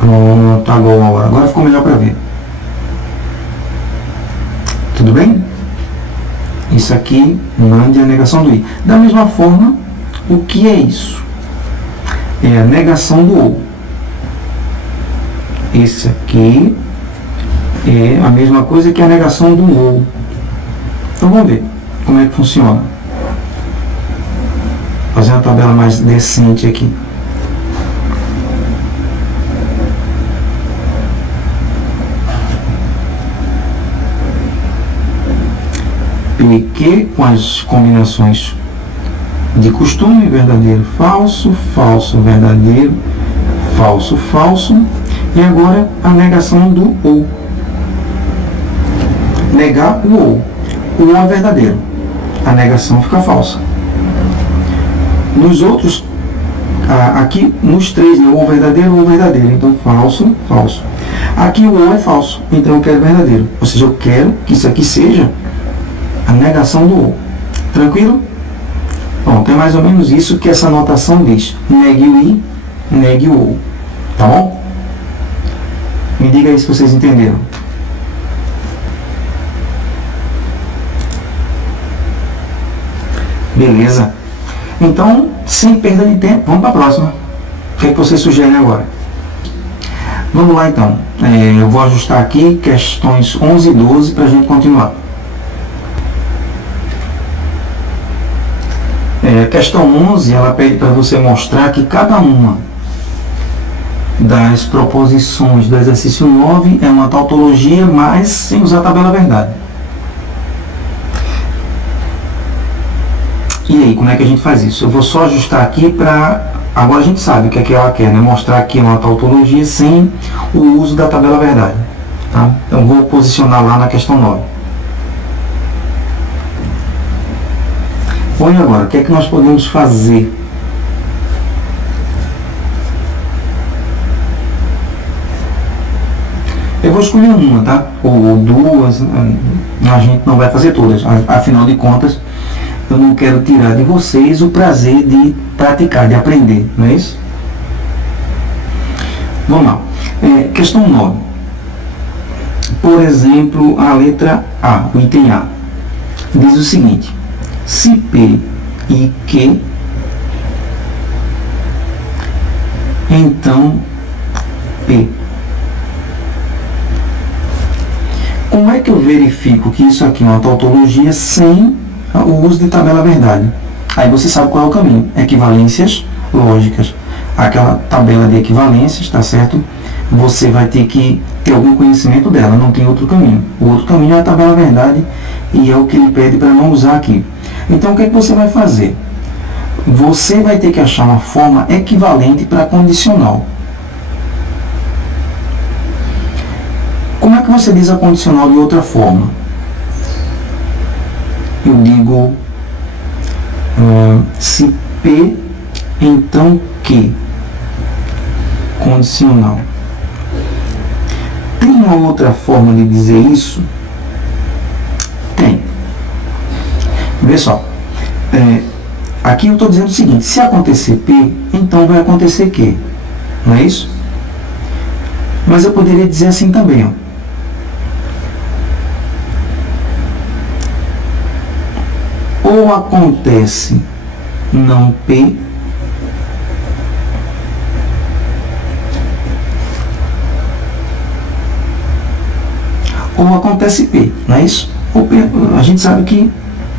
Pronto, agora ficou melhor para ver. Tudo bem? Isso aqui mande a negação do i. Da mesma forma, o que é isso? É a negação do ou. Esse aqui é a mesma coisa que a negação do ou. Então vamos ver como é que funciona. Vou fazer uma tabela mais decente aqui. PQ com as combinações de costume, verdadeiro, falso, falso, verdadeiro, falso, falso. E agora a negação do ou. Negar o ou. O ou é verdadeiro. A negação fica falsa. Nos outros, aqui nos três, né, ou verdadeiro ou verdadeiro. Então falso, falso. Aqui o ou é falso. Então eu quero verdadeiro. Ou seja, eu quero que isso aqui seja a negação do ou. Tranquilo? Bom, é mais ou menos isso que essa notação diz. Negue o i, negue o ou. Tá bom? Me diga aí se vocês entenderam. Beleza. Então, sem perda de tempo, vamos para a próxima. O que é que vocês sugerem agora? Vamos lá então. Eu vou ajustar aqui questões 11 e 12 para a gente continuar. A questão 11, ela pede para você mostrar que cada uma das proposições do exercício 9 é uma tautologia, mas sem usar a tabela verdade. E aí, como é que a gente faz isso? Eu vou só ajustar aqui para... Agora a gente sabe o que é que ela quer, né? Mostrar que é uma tautologia sem o uso da tabela verdade. Tá? Então vou posicionar lá na questão 9. Bom, e agora, o que é que nós podemos fazer? Eu vou escolher uma, tá? Ou duas, a gente não vai fazer todas, afinal de contas, eu não quero tirar de vocês o prazer de praticar, de aprender, não é isso? Vamos lá. Questão 9. Por exemplo, a letra A, o item A, diz o seguinte: se P e Q, então P. Como é que eu verifico que isso aqui é uma tautologia sem o uso de tabela verdade? Aí você sabe qual é o caminho: equivalências lógicas. Aquela tabela de equivalências, tá certo? Você vai ter que ter algum conhecimento dela, não tem outro caminho. O outro caminho é a tabela verdade e é o que ele pede para não usar aqui. Então, o que é que você vai fazer? Você vai ter que achar uma forma equivalente para condicional. Como é que você diz a condicional de outra forma? Eu digo se P, então Q. Condicional. Tem uma outra forma de dizer isso? Tem. Vê só. Aqui eu estou dizendo o seguinte: se acontecer P, então vai acontecer Q. Não é isso? Mas eu poderia dizer assim também, ó. Ou acontece não P, ou acontece P, não é isso? O P, a gente sabe que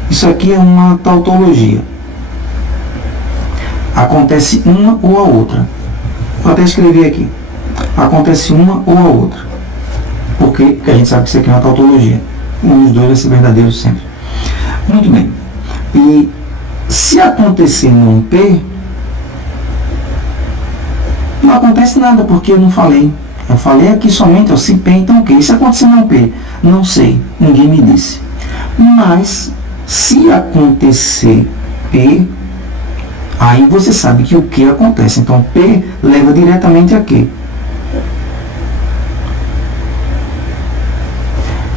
isso aqui é uma tautologia. Acontece uma ou a outra. Vou até escrever aqui: acontece uma ou a outra. Por quê? Porque a gente sabe que isso aqui é uma tautologia. Um dos dois vai ser verdadeiro sempre. Muito bem. E se acontecer não P, não acontece nada, porque eu não falei. Eu falei aqui somente, se P, então Q. E se acontecer não P? Não sei, ninguém me disse. Mas, se acontecer P, aí você sabe que o Q acontece. Então, P leva diretamente a Q.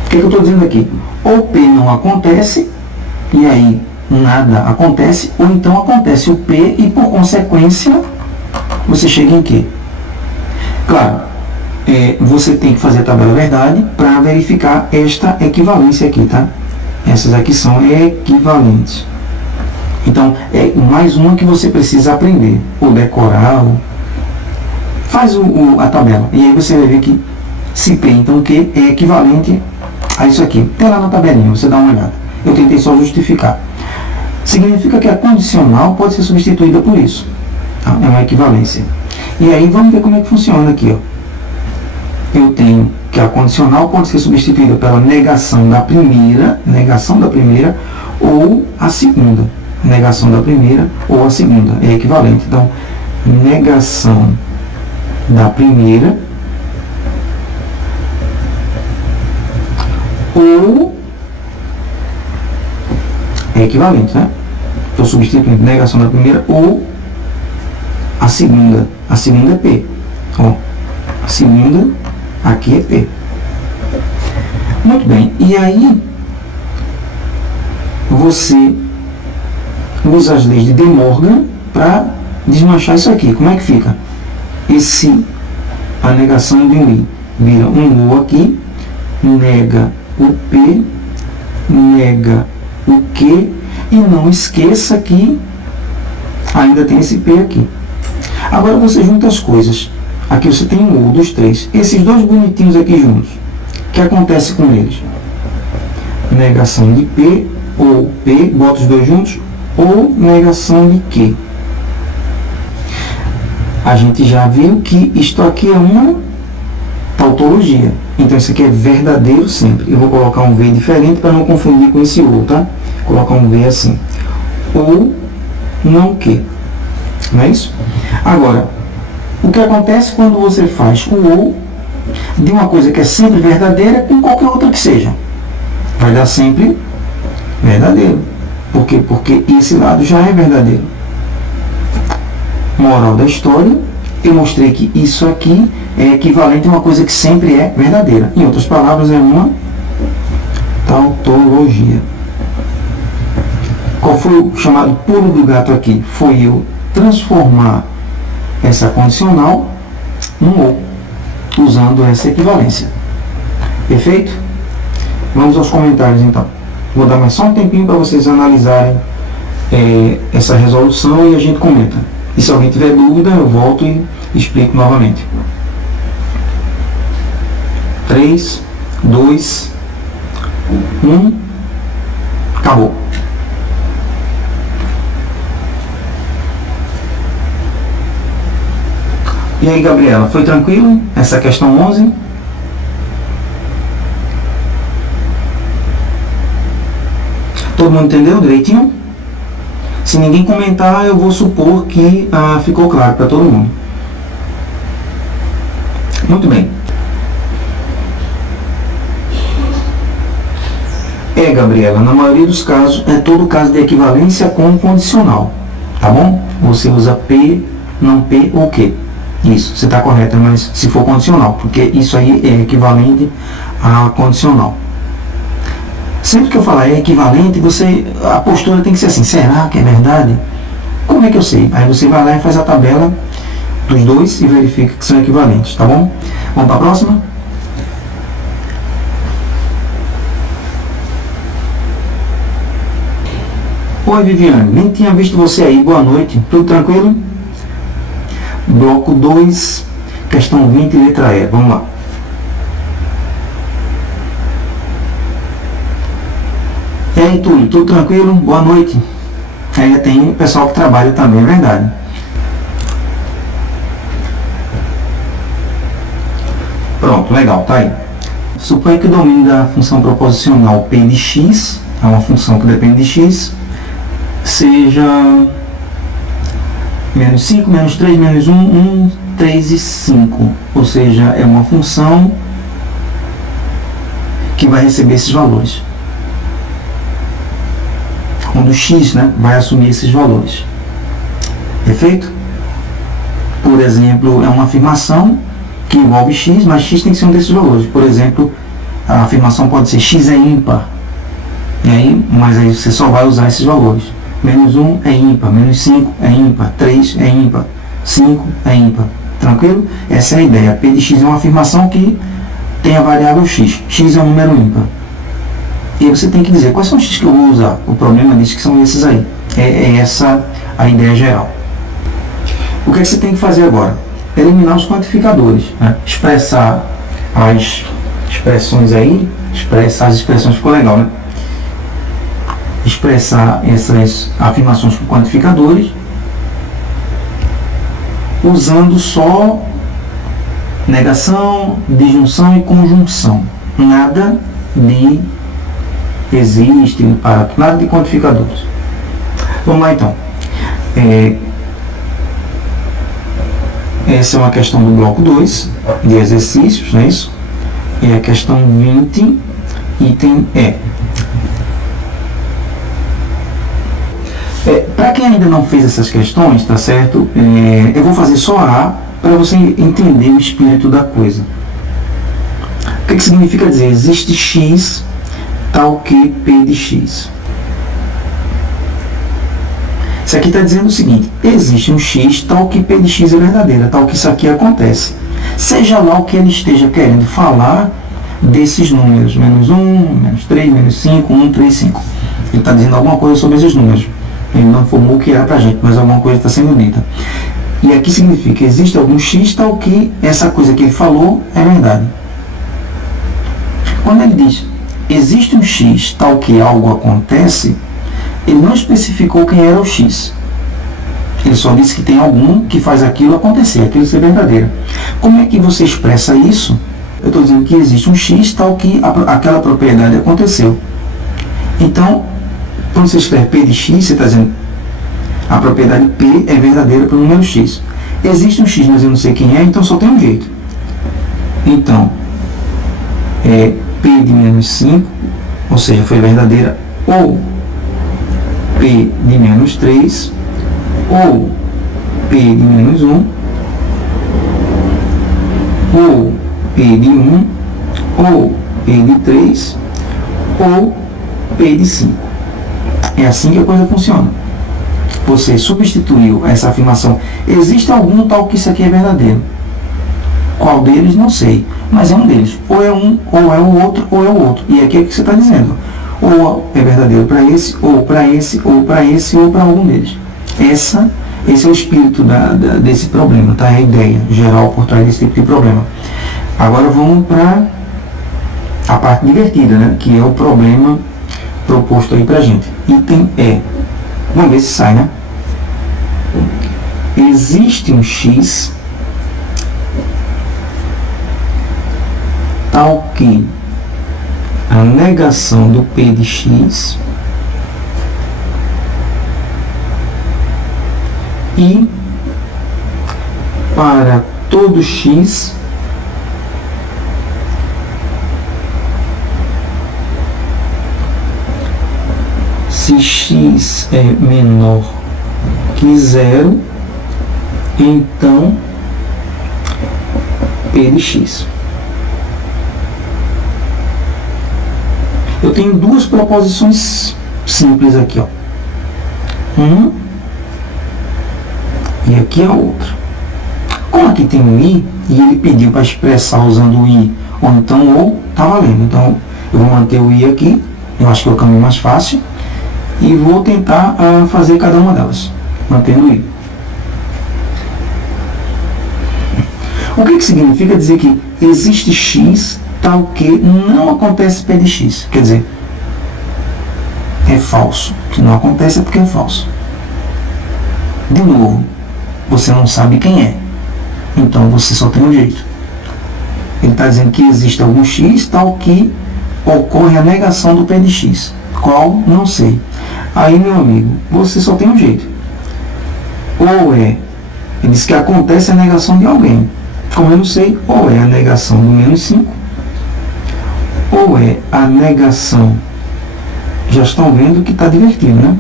O que eu estou dizendo aqui? Ou P não acontece, e aí nada acontece, ou então acontece o P e, por consequência, você chega em Q. Claro, você tem que fazer a tabela verdade para verificar esta equivalência aqui, tá? Essas aqui são equivalentes. Então, é mais uma que você precisa aprender, ou decorar, ou... faz a tabela, e aí você vai ver que se P, então Q, é equivalente a isso aqui. Tem lá na tabelinha, você dá uma olhada. Eu tentei só justificar. Significa que a condicional pode ser substituída por isso. Tá? É uma equivalência. E aí vamos ver como é que funciona aqui, ó. Eu tenho que a condicional pode ser substituída pela negação da primeira ou a segunda. Negação da primeira ou a segunda. É equivalente. Então, negação da primeira ou é equivalente, né? Estou substituindo negação da primeira ou a segunda. A segunda é P. Ó, a segunda aqui é P. Muito bem. E aí você usa as leis de De Morgan para desmanchar isso aqui. Como é que fica? A negação de um I vira um O aqui, nega o P, nega o Q, e não esqueça que ainda tem esse P aqui. Agora você junta as coisas. Aqui você tem um O dos três. Esses dois bonitinhos aqui juntos. O que acontece com eles? Negação de P, ou P, bota os dois juntos, ou negação de Q. A gente já viu que isto aqui é uma tautologia. Então isso aqui é verdadeiro sempre. Eu vou colocar um V diferente para não confundir com esse ou, tá? Vou colocar um V assim. Ou não Q. Não é isso? Agora, o que acontece quando você faz o ou de uma coisa que é sempre verdadeira com qualquer outra que seja? Vai dar sempre verdadeiro. Por quê? Porque esse lado já é verdadeiro. Moral da história, eu mostrei que isso aqui é equivalente a uma coisa que sempre é verdadeira. Em outras palavras, é uma tautologia. Qual foi o chamado pulo do gato aqui? Foi eu transformar essa condicional num ou, usando essa equivalência. Perfeito? Vamos aos comentários então. Vou dar mais só um tempinho para vocês analisarem essa resolução e a gente comenta. E se alguém tiver dúvida, eu volto e explico novamente. 3, 2, 1, acabou. E aí, Gabriela, foi tranquilo essa questão 11? Todo mundo entendeu direitinho? Se ninguém comentar, eu vou supor que ficou claro para todo mundo. Muito bem. Gabriela, na maioria dos casos, é todo caso de equivalência com condicional, tá bom? Você usa P, não P ou Q. Isso, você está correta, mas se for condicional, porque isso aí é equivalente a condicional. Sempre que eu falar é equivalente, a postura tem que ser assim, será que é verdade? Como é que eu sei? Aí você vai lá e faz a tabela dos dois e verifica que são equivalentes, tá bom? Vamos para a próxima? Oi, Viviane, nem tinha visto você aí, boa noite, tudo tranquilo? Bloco 2, questão 20, letra E, vamos lá. E aí, Túlio, tudo tranquilo? Boa noite. Aí tem pessoal que trabalha também, é verdade. Pronto, legal, tá aí. Suponha que o domínio da função proposicional P de x, é uma função que depende de x, seja menos 5, menos 3, menos 1, 1, 3 e 5. Ou seja, é uma função que vai receber esses valores. Onde o x, né, vai assumir esses valores. Perfeito? Por exemplo, é uma afirmação que envolve x, mas x tem que ser um desses valores. Por exemplo, a afirmação pode ser x é ímpar. E aí, mas aí você só vai usar esses valores. Menos 1 é ímpar, menos 5 é ímpar, 3 é ímpar, 5 é ímpar. Tranquilo? Essa é a ideia. P de x é uma afirmação que tem a variável x. X é um número ímpar. E você tem que dizer quais são os x que eu vou usar. O problema diz que são esses aí. É essa a ideia geral. O que é que você tem que fazer agora? Eliminar os quantificadores. Né? Expressar as expressões aí. Expressar as expressões ficou legal, né? Expressar essas afirmações com quantificadores usando só negação, disjunção e conjunção. Nada de existe, nada de quantificadores. Vamos lá então. Essa é uma questão do bloco 2 de exercícios, não é isso? E a questão 20, item E. Para quem ainda não fez essas questões, tá certo? Eu vou fazer só A para você entender o espírito da coisa. O que significa dizer? Existe x tal que P de x. Isso aqui está dizendo o seguinte: existe um x tal que P de x é verdadeira, tal que isso aqui acontece. Seja lá o que ele esteja querendo falar desses números, menos 1, menos 3, menos 5, 1, 3, 5. Ele está dizendo alguma coisa sobre esses números. Ele não informou o que era para a gente, mas alguma coisa está sendo dita. E aqui significa que existe algum x tal que essa coisa que ele falou é verdade. Quando ele diz existe um x tal que algo acontece, ele não especificou quem era o x. Ele só disse que tem algum que faz aquilo acontecer, aquilo ser verdadeiro. Como é que você expressa isso? Eu estou dizendo que existe um x tal que aquela propriedade aconteceu. Então, quando você escreve P de x, você está dizendo a propriedade P é verdadeira para o número x. Existe um x, mas eu não sei quem é, então só tem um jeito. Então, P de menos 5, ou seja, foi verdadeira, ou P de menos 3, ou P de menos 1, ou P de 1, ou P de 3, ou P de 5. É assim que a coisa funciona. Você substituiu essa afirmação. Existe algum tal que isso aqui é verdadeiro? Qual deles? Não sei. Mas é um deles. Ou é um, ou é o outro, ou é o outro. E aqui é o que você está dizendo. Ou é verdadeiro para esse, ou para esse, ou para esse, ou para algum deles. Esse é o espírito desse problema, tá? É a ideia geral por trás desse tipo de problema. Agora vamos para a parte divertida, né? Que é o problema proposto aí pra gente. Item E. Vamos ver se sai, né? Existe um X tal que a negação do P de X e para todo X se X é menor que zero, então P de X. Eu tenho duas proposições simples aqui, ó. Uma e aqui a outra. Como aqui tem um I e ele pediu para expressar usando o I ou então ou, tá valendo. Então eu vou manter o I aqui, eu acho que é o caminho mais fácil, e vou tentar fazer cada uma delas, mantendo o I. O que significa dizer que existe X tal que não acontece P de X? Quer dizer, é falso. Se não acontece é porque é falso. De novo, você não sabe quem é. Então você só tem um jeito. Ele está dizendo que existe algum X tal que ocorre a negação do P de X. Qual? Não sei. Aí, meu amigo, você só tem um jeito. Ou é, ele diz que acontece a negação de alguém. Como eu não sei, ou é a negação do menos 5, ou é a negação, já estão vendo que está divertido, né?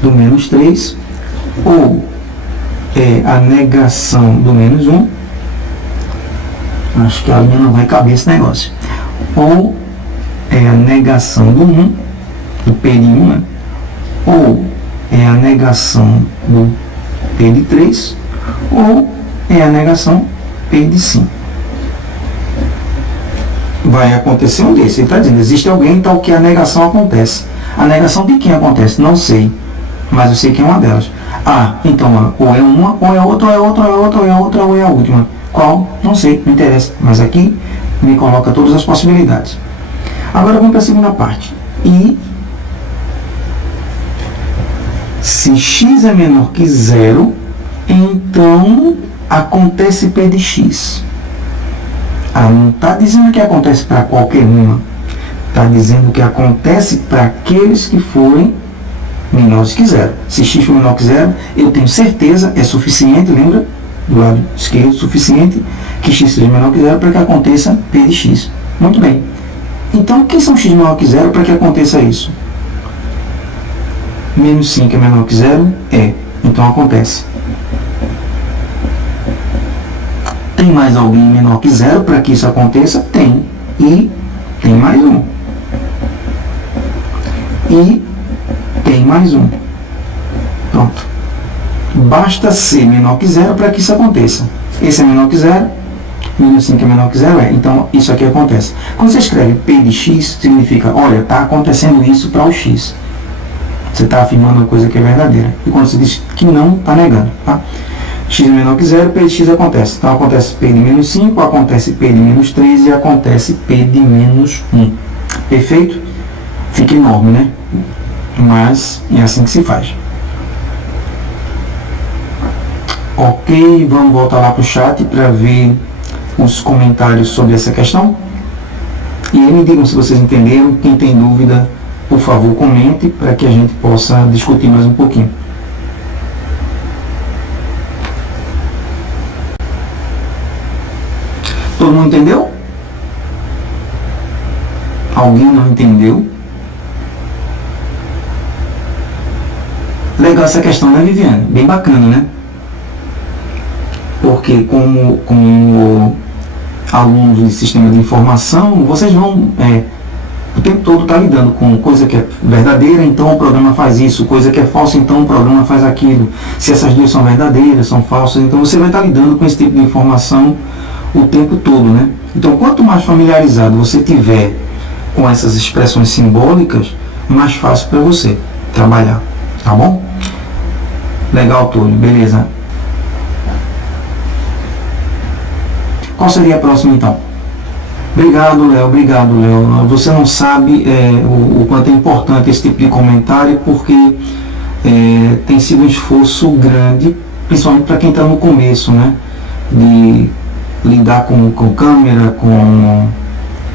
Do menos 3, ou é a negação do menos 1, acho que a linha não vai caber esse negócio, ou é a negação do 1, do P de 1, né? Ou é a negação do P de 3, ou é a negação P de 5. Vai acontecer um desses. Ele está dizendo, existe alguém tal que a negação acontece. A negação de quem acontece? Não sei. Mas eu sei que é uma delas. Ah, então ou é uma, ou é outra, ou é outra, ou é outra, ou é outra, ou é a última. Qual? Não sei, não interessa. Mas aqui me coloca todas as possibilidades. Agora vamos para a segunda parte. E se X é menor que zero, então acontece P de X. Não está dizendo que acontece para qualquer uma. Está dizendo que acontece para aqueles que forem menores que zero. Se X for menor que zero, eu tenho certeza, é suficiente, lembra? Do lado esquerdo, suficiente que X seja menor que zero para que aconteça P de X. Muito bem. Então, quem são X menor que zero para que aconteça isso? Menos 5 é menor que zero? É. Então acontece. Tem mais alguém menor que zero para que isso aconteça? Tem. E tem mais um. E tem mais um. Pronto. Basta ser menor que zero para que isso aconteça. Esse é menor que zero, menos 5 é menor que zero, é. Então isso aqui acontece. Quando você escreve P de X, significa, olha, está acontecendo isso para o X. Você está afirmando uma coisa que é verdadeira. E quando você diz que não, está negando. Tá? X é menor que zero, P de X acontece. Então acontece P de menos 5, acontece P de menos 3 e acontece P de menos 1. Perfeito? Fica enorme, né? Mas é assim que se faz. Ok, vamos voltar lá para o chat para ver os comentários sobre essa questão. E aí me digam se vocês entenderam. Quem tem dúvida, por favor, comente para que a gente possa discutir mais um pouquinho. Todo mundo entendeu? Alguém não entendeu? Legal essa questão, né, Viviane? Bem bacana, né? Porque como alunos de sistema de informação, vocês vão... o tempo todo está lidando com coisa que é verdadeira, então o programa faz isso, coisa que é falsa, então o programa faz aquilo. Se essas duas são verdadeiras, são falsas, então você vai estar lidando com esse tipo de informação o tempo todo, né? Então, quanto mais familiarizado você tiver com essas expressões simbólicas, mais fácil para você trabalhar, tá bom? Legal, Túlio, beleza. Qual seria a próxima, então? Obrigado, Léo. Você não sabe o quanto é importante esse tipo de comentário, porque tem sido um esforço grande, principalmente para quem está no começo, né? De lidar com câmera, com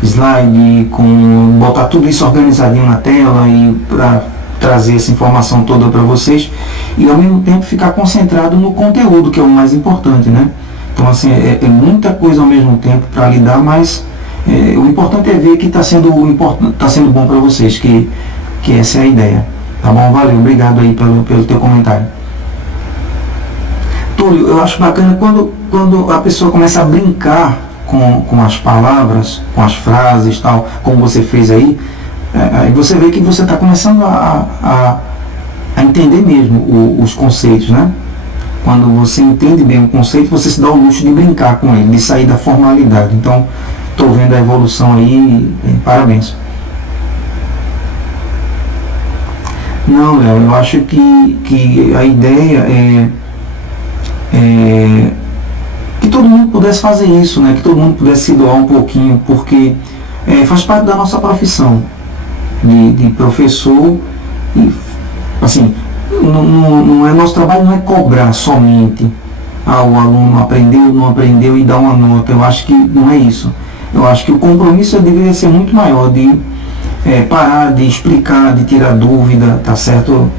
slide, com botar tudo isso organizadinho na tela e para trazer essa informação toda para vocês e ao mesmo tempo ficar concentrado no conteúdo, que é o mais importante, né? Então, assim, é muita coisa ao mesmo tempo para lidar, mas o importante é ver que está sendo bom para vocês, que essa é a ideia. Tá bom? Valeu, obrigado aí pelo teu comentário. Túlio, eu acho bacana quando a pessoa começa a brincar com as palavras, com as frases, tal, como você fez aí, aí você vê que você está começando a entender mesmo os conceitos, né? Quando você entende bem o conceito, você se dá o luxo de brincar com ele, de sair da formalidade. Então, estou vendo a evolução aí, parabéns. Não, Léo, eu acho que a ideia é que todo mundo pudesse fazer isso, né? Que todo mundo pudesse se doar um pouquinho, porque faz parte da nossa profissão de professor e, assim, nosso trabalho não é cobrar somente o aluno aprendeu, não aprendeu e dar uma nota. Eu acho que não é isso. Eu acho que o compromisso deveria ser muito maior de parar, de explicar, de tirar dúvida, tá certo?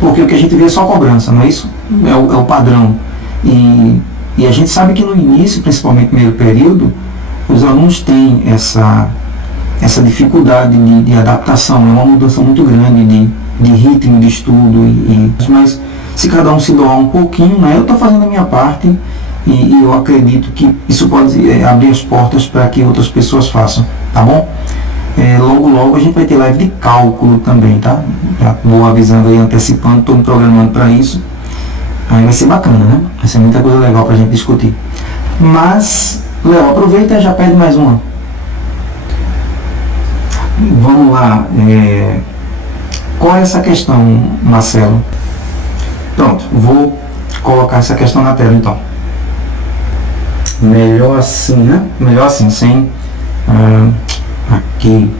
Porque o que a gente vê é só cobrança, não é isso? É o padrão. E a gente sabe que no início, principalmente no primeiro período, os alunos têm essa dificuldade de adaptação, é uma mudança muito grande de ritmo de estudo, mas se cada um se doar um pouquinho, né, eu estou fazendo a minha parte e eu acredito que isso pode abrir as portas para que outras pessoas façam, tá bom? Logo a gente vai ter live de cálculo também, tá? Já vou avisando aí, antecipando, estou me programando para isso. Aí vai ser bacana, né? Vai ser muita coisa legal para a gente discutir. Mas, Léo, aproveita e já pede mais uma. Vamos lá. Qual é essa questão, Marcelo? Pronto, vou colocar essa questão na tela então. Melhor assim, né? Melhor assim, sem... aqui.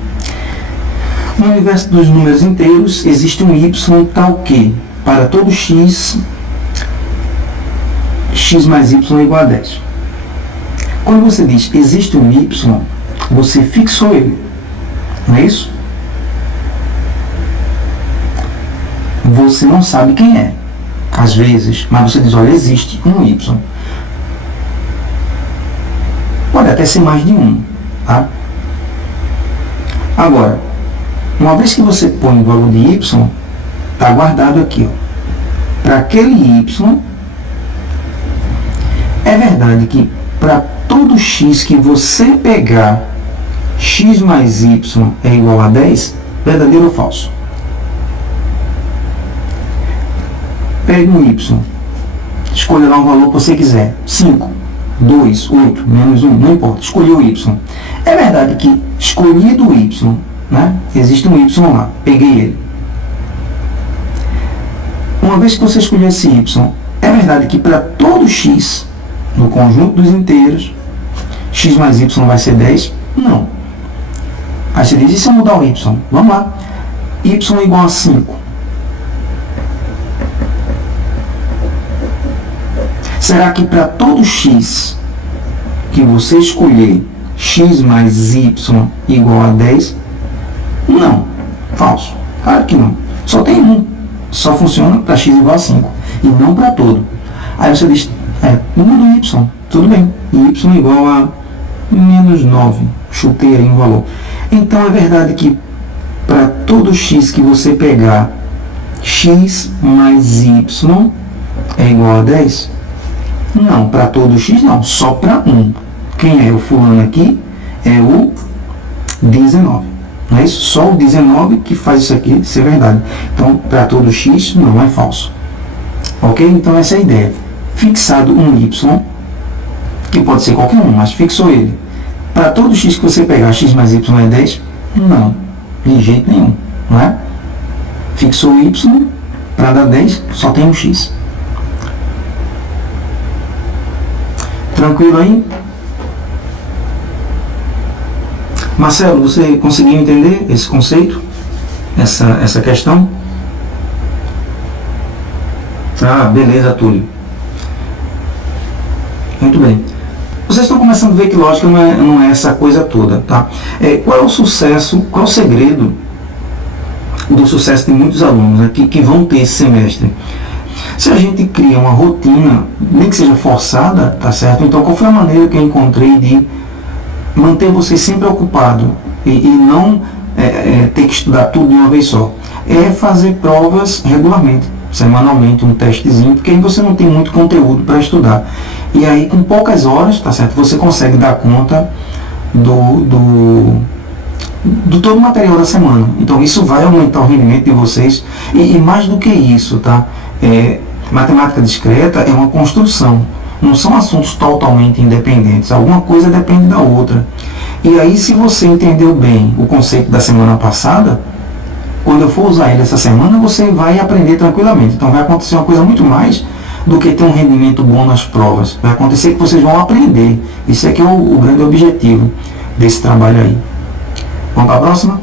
No universo dos números inteiros, existe um y tal que, para todo x mais y é igual a 10. Quando você diz existe um y, você fixou ele, não é isso? Você não sabe quem é, às vezes, mas você diz, olha, existe um y. Pode até ser mais de um, tá? Agora, uma vez que você põe o valor de y, está guardado aqui, ó. Para aquele y, é verdade que para todo x que você pegar, x mais y é igual a 10, verdadeiro ou falso? Pegue um y, escolha lá um valor que você quiser, 5, 2, 8, menos 1, não importa, escolhi o y. É verdade que escolhido o y, né, existe um y lá, peguei ele. Uma vez que você escolheu esse y, é verdade que para todo x, no conjunto dos inteiros, x mais y vai ser 10? Não. Aí você diz, e se eu mudar o y? Vamos lá. Y é igual a 5. Será que para todo x que você escolher, x mais y igual a 10? Não. Falso. Claro que não. Só tem um. Só funciona para x igual a 5. E não para todo. Aí você diz, muda o y. Tudo bem. Y igual a menos 9. Chutei aí um valor. Então é verdade que para todo x que você pegar, x mais y é igual a 10? Não, para todo x não, só para um. Quem é o fulano aqui? É o 19. Não é isso? Só o 19 que faz isso aqui ser verdade. Então, para todo x, não é falso. Ok? Então, essa é a ideia. Fixado um y, que pode ser qualquer um, mas fixou ele. Para todo x que você pegar, x mais y é 10? Não, de jeito nenhum. Não é? Fixou o y, para dar 10, só tem um x. Tranquilo aí? Marcelo, você conseguiu entender esse conceito? Essa questão? Ah, beleza, Túlio. Muito bem. Vocês estão começando a ver que lógica não é essa coisa toda, tá? Qual é o sucesso, qual é o segredo do sucesso de muitos alunos, né, que vão ter esse semestre? Se a gente cria uma rotina, nem que seja forçada, tá certo? Então, qual foi a maneira que eu encontrei de manter você sempre ocupado e não ter que estudar tudo de uma vez só? É fazer provas regularmente, semanalmente, um testezinho, porque aí você não tem muito conteúdo para estudar. E aí, com poucas horas, tá certo? Você consegue dar conta do todo o material da semana. Então, isso vai aumentar o rendimento de vocês. E mais do que isso, tá? Matemática discreta é uma construção. Não são assuntos totalmente independentes. Alguma coisa depende da outra. E aí, se você entendeu bem o conceito da semana passada, quando eu for usar ele essa semana, você vai aprender tranquilamente. Então, vai acontecer uma coisa muito mais do que ter um rendimento bom nas provas. Vai acontecer que vocês vão aprender. Isso é que é o grande objetivo desse trabalho aí. Vamos para a próxima?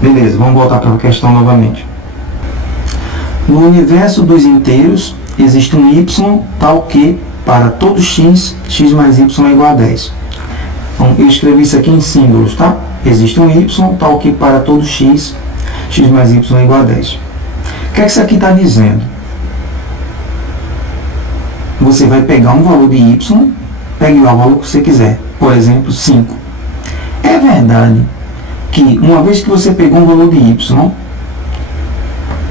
Beleza, vamos voltar para a questão novamente. No universo dos inteiros, existe um y tal que, para todo x, x mais y é igual a 10. Então, eu escrevi isso aqui em símbolos, tá? Existe um y tal que, para todo x, x mais y é igual a 10. O que é que isso aqui está dizendo? Você vai pegar um valor de y, pegue lá o valor que você quiser. Por exemplo, 5. É verdade que, uma vez que você pegou um valor de y,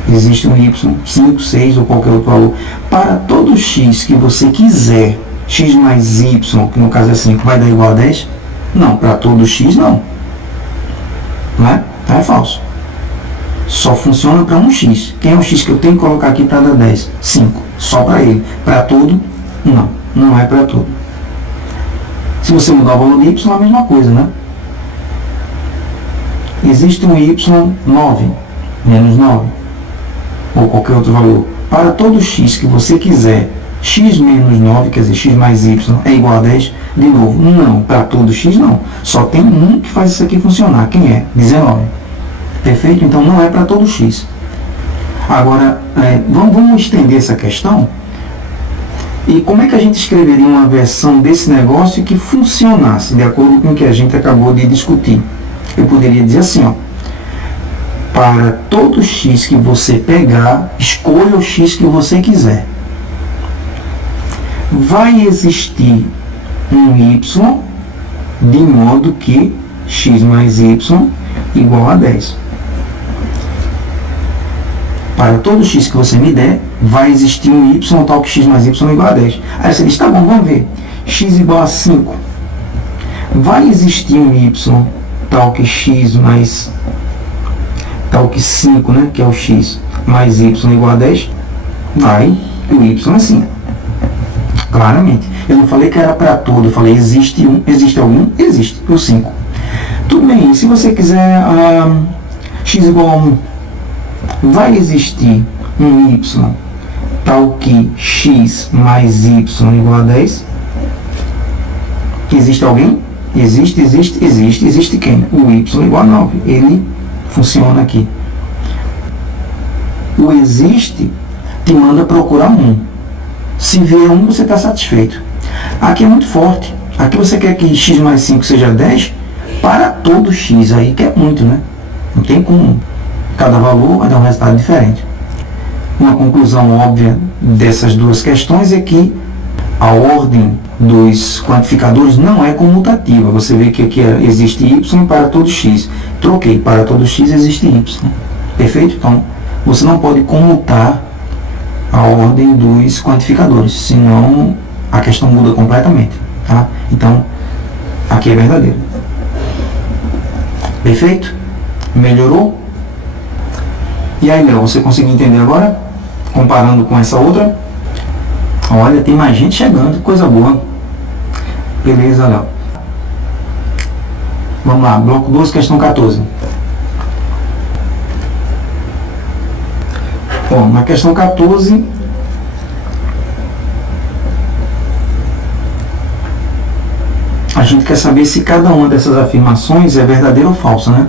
existe um y, 5, 6 ou qualquer outro valor, para todo x que você quiser, x mais y, que no caso é 5, vai dar igual a 10? Não, para todo x não. Não é? Então é falso. Só funciona para um x. Quem é o x que eu tenho que colocar aqui para dar 10? 5. Só para ele. Para todo? Não. Não é para todo. Se você mudar o valor de y, é a mesma coisa, né? Existe um y 9, menos 9, ou qualquer outro valor. Para todo x que você quiser, x menos 9, quer dizer, x mais y é igual a 10, de novo, não. Para todo x, não. Só tem um que faz isso aqui funcionar. Quem é? 19. Perfeito? Então, não é para todo x. Agora, vamos estender essa questão. E como é que a gente escreveria uma versão desse negócio que funcionasse de acordo com o que a gente acabou de discutir? Eu poderia dizer assim, ó. Para todo x que você pegar, escolha o x que você quiser. Vai existir um y de modo que x mais y igual a 10. Para todo x que você me der, vai existir um y tal que x mais y igual a 10. Aí você diz, tá bom, vamos ver. X igual a 5. Vai existir um y tal que x mais... tal que 5, né, que é o x, mais y igual a 10? Vai, e o y é 5. Claramente. Eu não falei que era para todo, eu falei, existe um, existe algum? Existe, o 5. Tudo bem, se você quiser x igual a 1, vai existir um y tal que x mais y igual a 10? Existe alguém? Existe quem? O y igual a 9. Ele funciona aqui. O existe te manda procurar um. Se vier um, você está satisfeito. Aqui é muito forte. Aqui você quer que x mais 5 seja 10 para todo x. Aí que é muito, né? Não tem como. Cada valor vai dar um resultado diferente. Uma conclusão óbvia dessas duas questões é que a ordem dos quantificadores não é comutativa. Você vê que aqui existe y para todo x. Troquei, para todo x existe y. Perfeito? Então, você não pode comutar a ordem dos quantificadores, senão a questão muda completamente. Tá? Então, Aqui é verdadeiro. Perfeito? Melhorou? E aí, Léo, você conseguiu entender agora? Comparando com essa outra? Olha, tem mais gente chegando, coisa boa. Beleza, Léo. Vamos lá, bloco 2, questão 14. Bom, na questão 14, a gente quer saber se cada uma dessas afirmações é verdadeira ou falsa, né?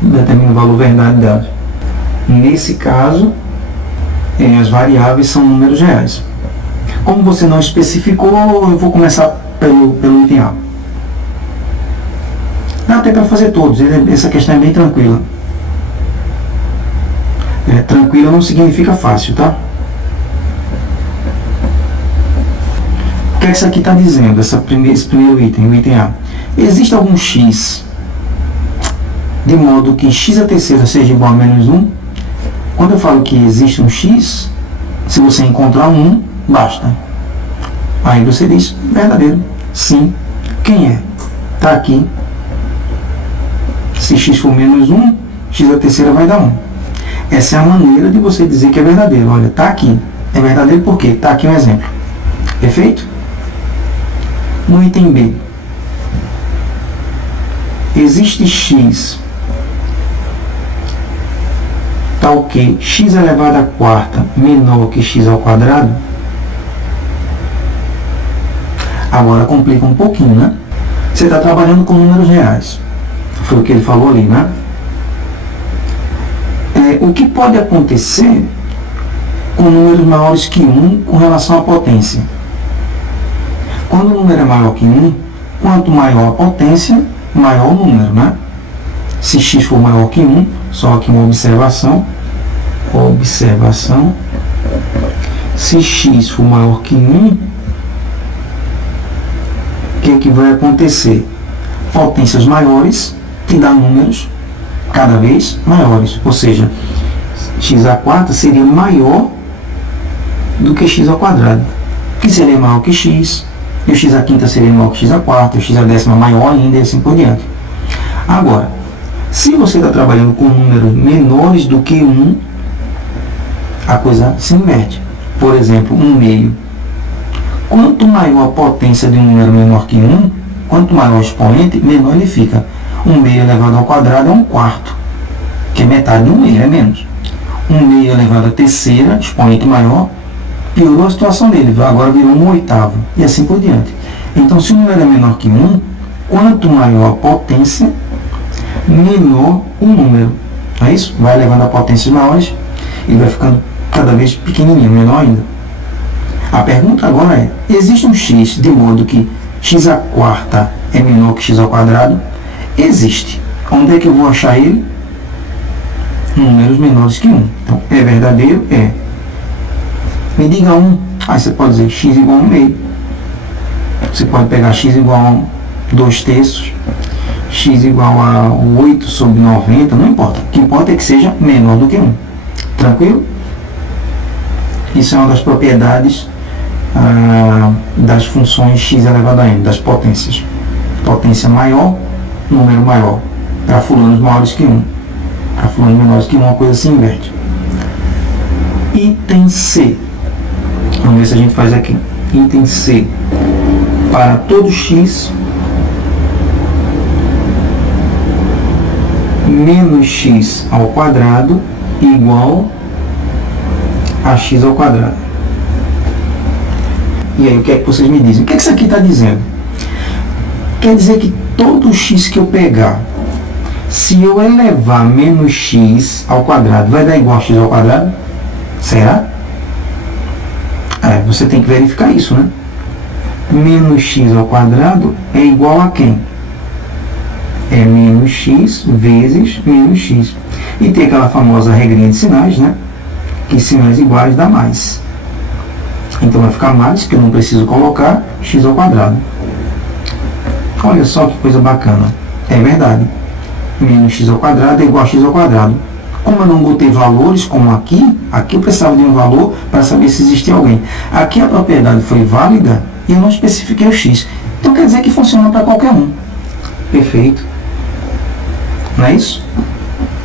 Determina o valor verdade delas. Nesse caso, as variáveis são números reais. Como você não especificou, eu vou começar pelo item A. Dá até para fazer todos, essa questão é bem tranquila. Tranquila não significa fácil, tá? O que é que isso aqui está dizendo, esse primeiro item, o item A? Existe algum x de modo que x a terceira seja igual a menos 1? Quando eu falo que existe um x, se você encontrar um 1, basta. Aí você diz, verdadeiro, sim. Quem é? Está aqui. Se x for menos 1, x a terceira vai dar 1. Essa é a maneira de você dizer que é verdadeiro. Olha, está aqui. É verdadeiro por quê? Está aqui um exemplo. Perfeito? No item B, existe x tal que x elevado à quarta menor que x ao quadrado? Agora complica um pouquinho, né? Você está trabalhando com números reais. Foi o que ele falou ali, né? O que pode acontecer com números maiores que 1 com relação à potência? Quando o número é maior que 1, quanto maior a potência, maior o número, né? Se x for maior que 1, só aqui uma observação. Se x for maior que 1, o que vai acontecer? Potências maiores que dá números cada vez maiores, ou seja, x à quarta seria maior do que x ao quadrado, que seria maior que x, e o x à quinta seria maior que x à quarta, o x à décima maior ainda e assim por diante. Agora, se você está trabalhando com números menores do que 1, a coisa se inverte. Por exemplo, 1/2. Quanto maior a potência de um número menor que 1, quanto maior o expoente, menor ele fica. 1/2 elevado ao quadrado é 1/4, que é metade de 1/2, é menos. 1/2 elevado à terceira, expoente maior, piorou a situação dele, agora virou 1/8, e assim por diante. Então, se o número é menor que 1, quanto maior a potência, menor o número. Não é isso? Vai elevando a potências maiores e vai ficando cada vez pequenininho, menor ainda. A pergunta agora é, existe um x de modo que x à quarta é menor que x ao quadrado? Existe. Onde é que eu vou achar ele? Números menores que 1. Então, é verdadeiro? É. Me diga 1. Aí você pode dizer x igual a 1/2. Você pode pegar x igual a 2/3, x igual a 8/90, não importa. O que importa é que seja menor do que 1. Tranquilo? Isso é uma das propriedades das funções x elevado a n, das potências. Potência maior, número maior. Para fulanos maiores que 1. Para fulanos menores que 1, a coisa se inverte. Item C. Vamos ver se a gente faz aqui. Item C. Para todo x, menos x ao quadrado igual a x ao quadrado. E aí, o que é que vocês me dizem? O que é que isso aqui está dizendo? Quer dizer que todo x que eu pegar, se eu elevar menos x ao quadrado, vai dar igual a x ao quadrado? Será? Você tem que verificar isso, né? Menos x ao quadrado é igual a quem? É menos x vezes menos x. E tem aquela famosa regrinha de sinais, né? Que sinais iguais dá mais. Então vai ficar mais, que eu não preciso colocar, x ao quadrado. Olha só que coisa bacana. É verdade. Menos x ao quadrado é igual a x ao quadrado. Como eu não botei valores, como aqui eu precisava de um valor para saber se existia alguém. Aqui a propriedade foi válida e eu não especifiquei o x. Então quer dizer que funciona para qualquer um. Perfeito. Não é isso?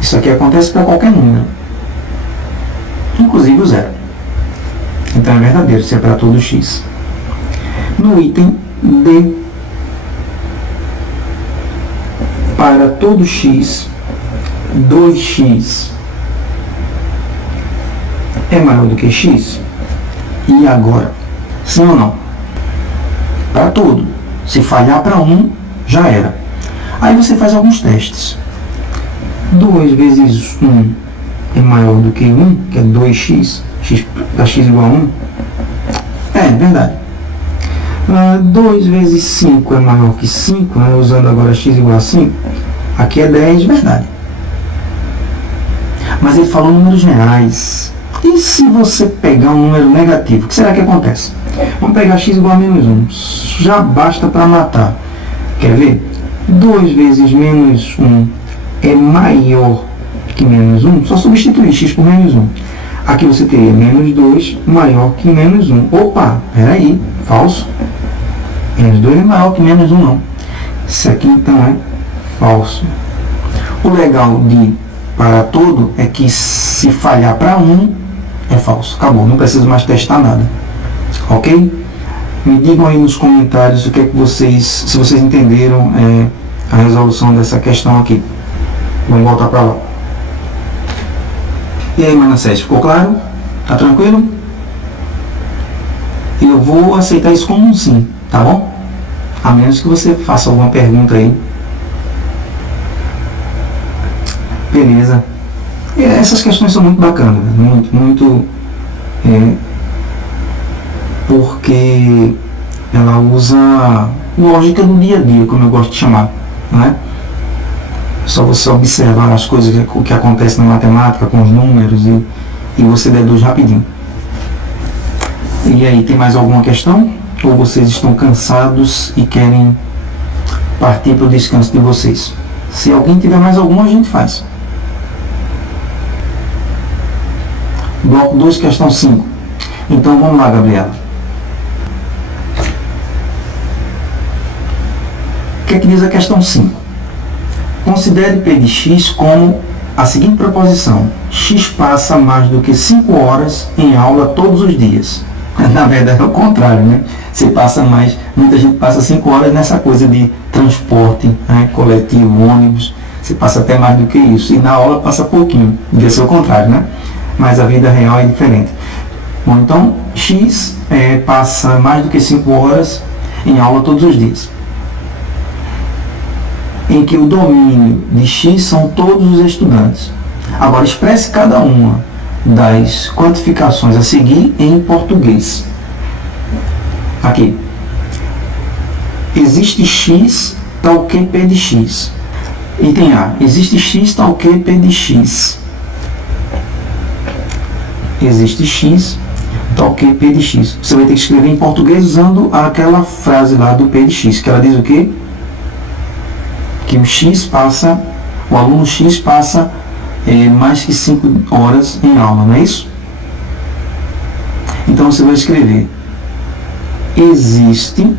Isso aqui acontece para qualquer número, inclusive o zero. Então é verdadeiro se é para todo x. No item D, para todo x, 2x é maior do que x? E agora? Sim ou não? Para todo. Se falhar para 1, já era. Aí você faz alguns testes. 2 vezes 1 é maior do que 1, que é 2x, x dá x igual a 1. É verdade. 2 vezes 5 é maior que 5, né? Usando agora x igual a 5. Aqui é 10, verdade. Mas ele falou números reais. E se você pegar um número negativo, o que será que acontece? Vamos pegar x igual a menos 1. Já basta para matar. Quer ver? 2 vezes menos 1 é maior que menos 1. Só substituir x por menos 1. Aqui você teria menos 2 maior que menos 1. Opa, peraí, falso. Menos 2 é maior que menos 1 não. Isso aqui então é falso. O legal de para todo é que se falhar para 1 é falso. Acabou, não precisa mais testar nada. Ok? Me digam aí nos comentários o que é que vocês, se vocês entenderam a resolução dessa questão aqui. Vamos voltar para lá. E aí, Manassés, ficou claro? Tá tranquilo? Eu vou aceitar isso como um sim, tá bom? A menos que você faça alguma pergunta aí. Beleza. E essas questões são muito bacanas, muito porque ela usa lógica do dia a dia, como eu gosto de chamar, né? Só você observar as coisas que acontecem na matemática com os números e você deduz rapidinho. E aí, tem mais alguma questão? Ou vocês estão cansados e querem partir para o descanso de vocês? Se alguém tiver mais alguma, a gente faz. Bloco 2, questão 5. Então vamos lá, Gabriela. O que é que diz a questão 5? Considere P de x como a seguinte proposição: x passa mais do que 5 horas em aula todos os dias. Na verdade é o contrário, né? Você passa mais, muita gente passa 5 horas nessa coisa de transporte, né? Coletivo, ônibus. Você passa até mais do que isso. E na aula passa pouquinho. Devia ser o contrário, né? Mas a vida real é diferente. Bom, então, x passa mais do que 5 horas em aula todos os dias. Em que o domínio de x são todos os estudantes. Agora, expresse cada uma das quantificações a seguir em português. Aqui. Existe x tal que P de x. Item A. Existe x tal que P de x. Existe x tal que P de x. Você vai ter que escrever em português usando aquela frase lá do P de x, que ela diz o quê? Que o aluno X passa mais que 5 horas em aula, não é isso? Então você vai escrever: existe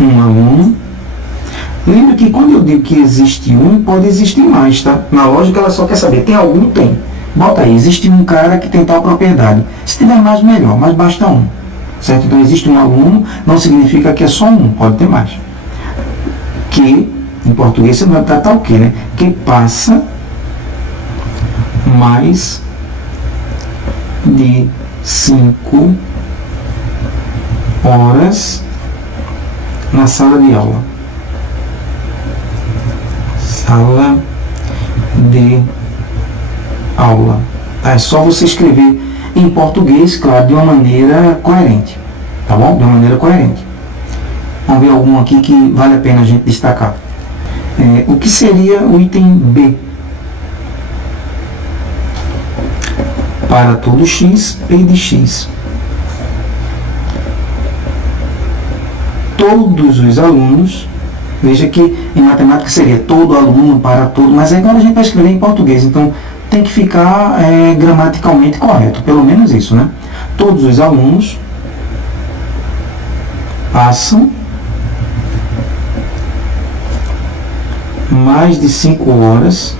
um aluno. Lembra que quando eu digo que existe um, pode existir mais, tá? Na lógica ela só quer saber, tem algum? Tem. Bota aí, existe um cara que tem tal propriedade. Se tiver mais, melhor, mas basta um. Certo? Então existe um aluno, não significa que é só um, pode ter mais. Que, em português você não vai tratar o que, né? Que passa mais de 5 horas na sala de aula. Sala de aula. É só você escrever em português, claro, de uma maneira coerente. Tá bom? De uma maneira coerente. Vamos ver algum aqui que vale a pena a gente destacar. O que seria o item B? Para todo x, P de x. Todos os alunos, veja que em matemática seria todo aluno para todo, mas agora a gente vai escrever em português, então tem que ficar gramaticalmente correto, pelo menos isso, né? Todos os alunos passam mais de 5 horas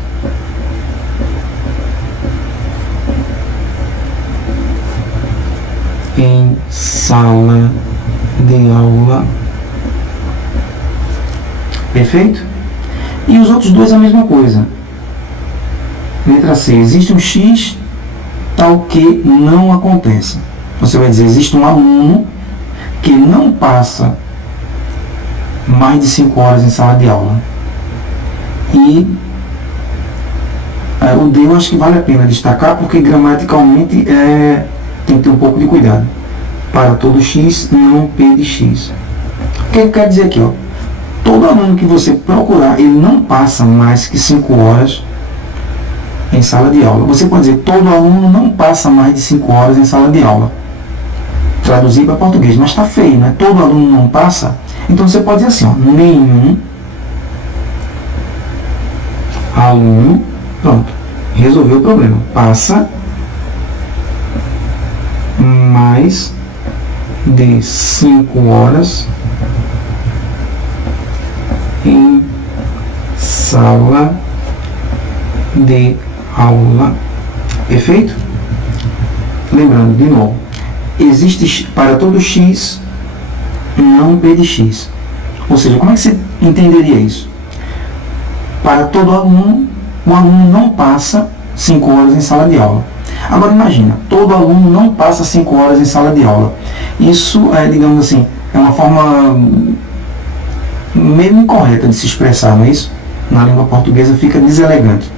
em sala de aula. Perfeito? E os outros dois a mesma coisa. Letra C, existe um X tal que não acontece. Você vai dizer, existe um aluno que não passa mais de 5 horas em sala de aula. E o D eu acho que vale a pena destacar, porque gramaticalmente tem que ter um pouco de cuidado. Para todo X, não P de X. O que quer dizer aqui? Ó? Todo aluno que você procurar, ele não passa mais que 5 horas em sala de aula. Você pode dizer, todo aluno não passa mais de 5 horas em sala de aula. Traduzir para português, mas está feio, né? Todo aluno não passa. Então você pode dizer assim, ó, nenhum aluno, pronto, resolveu o problema. Passa mais de 5 horas em sala de aula. Perfeito? Lembrando, de novo, existe para todo X, não P de X. Ou seja, como é que você entenderia isso? Para todo aluno, o aluno não passa 5 horas em sala de aula. Agora imagina, todo aluno não passa 5 horas em sala de aula. Isso é, digamos assim, é uma forma meio incorreta de se expressar, não é isso? Na língua portuguesa fica deselegante.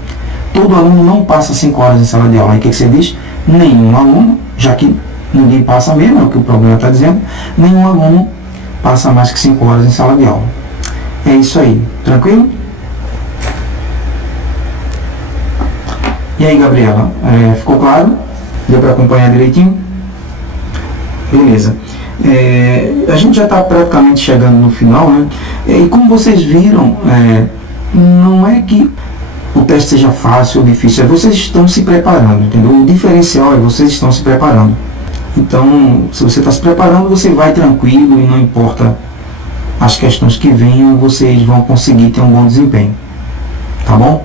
Todo aluno não passa 5 horas em sala de aula. Aí o que você diz? Nenhum aluno, já que ninguém passa mesmo, é o que o problema está dizendo, nenhum aluno passa mais que 5 horas em sala de aula. É isso aí, tranquilo? E aí, Gabriela, ficou claro? Deu para acompanhar direitinho? Beleza. A gente já está praticamente chegando no final, né? E como vocês viram, não é que o teste seja fácil ou difícil, vocês estão se preparando, entendeu? O diferencial é vocês estão se preparando. Então, se você está se preparando, você vai tranquilo e não importa as questões que venham, vocês vão conseguir ter um bom desempenho. Tá bom?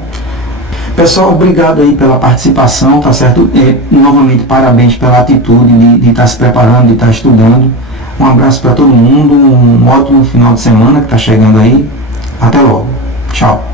Pessoal, obrigado aí pela participação, tá certo? Novamente, parabéns pela atitude de estar se preparando, de estar estudando. Um abraço para todo mundo, um ótimo final de semana que está chegando aí. Até logo. Tchau.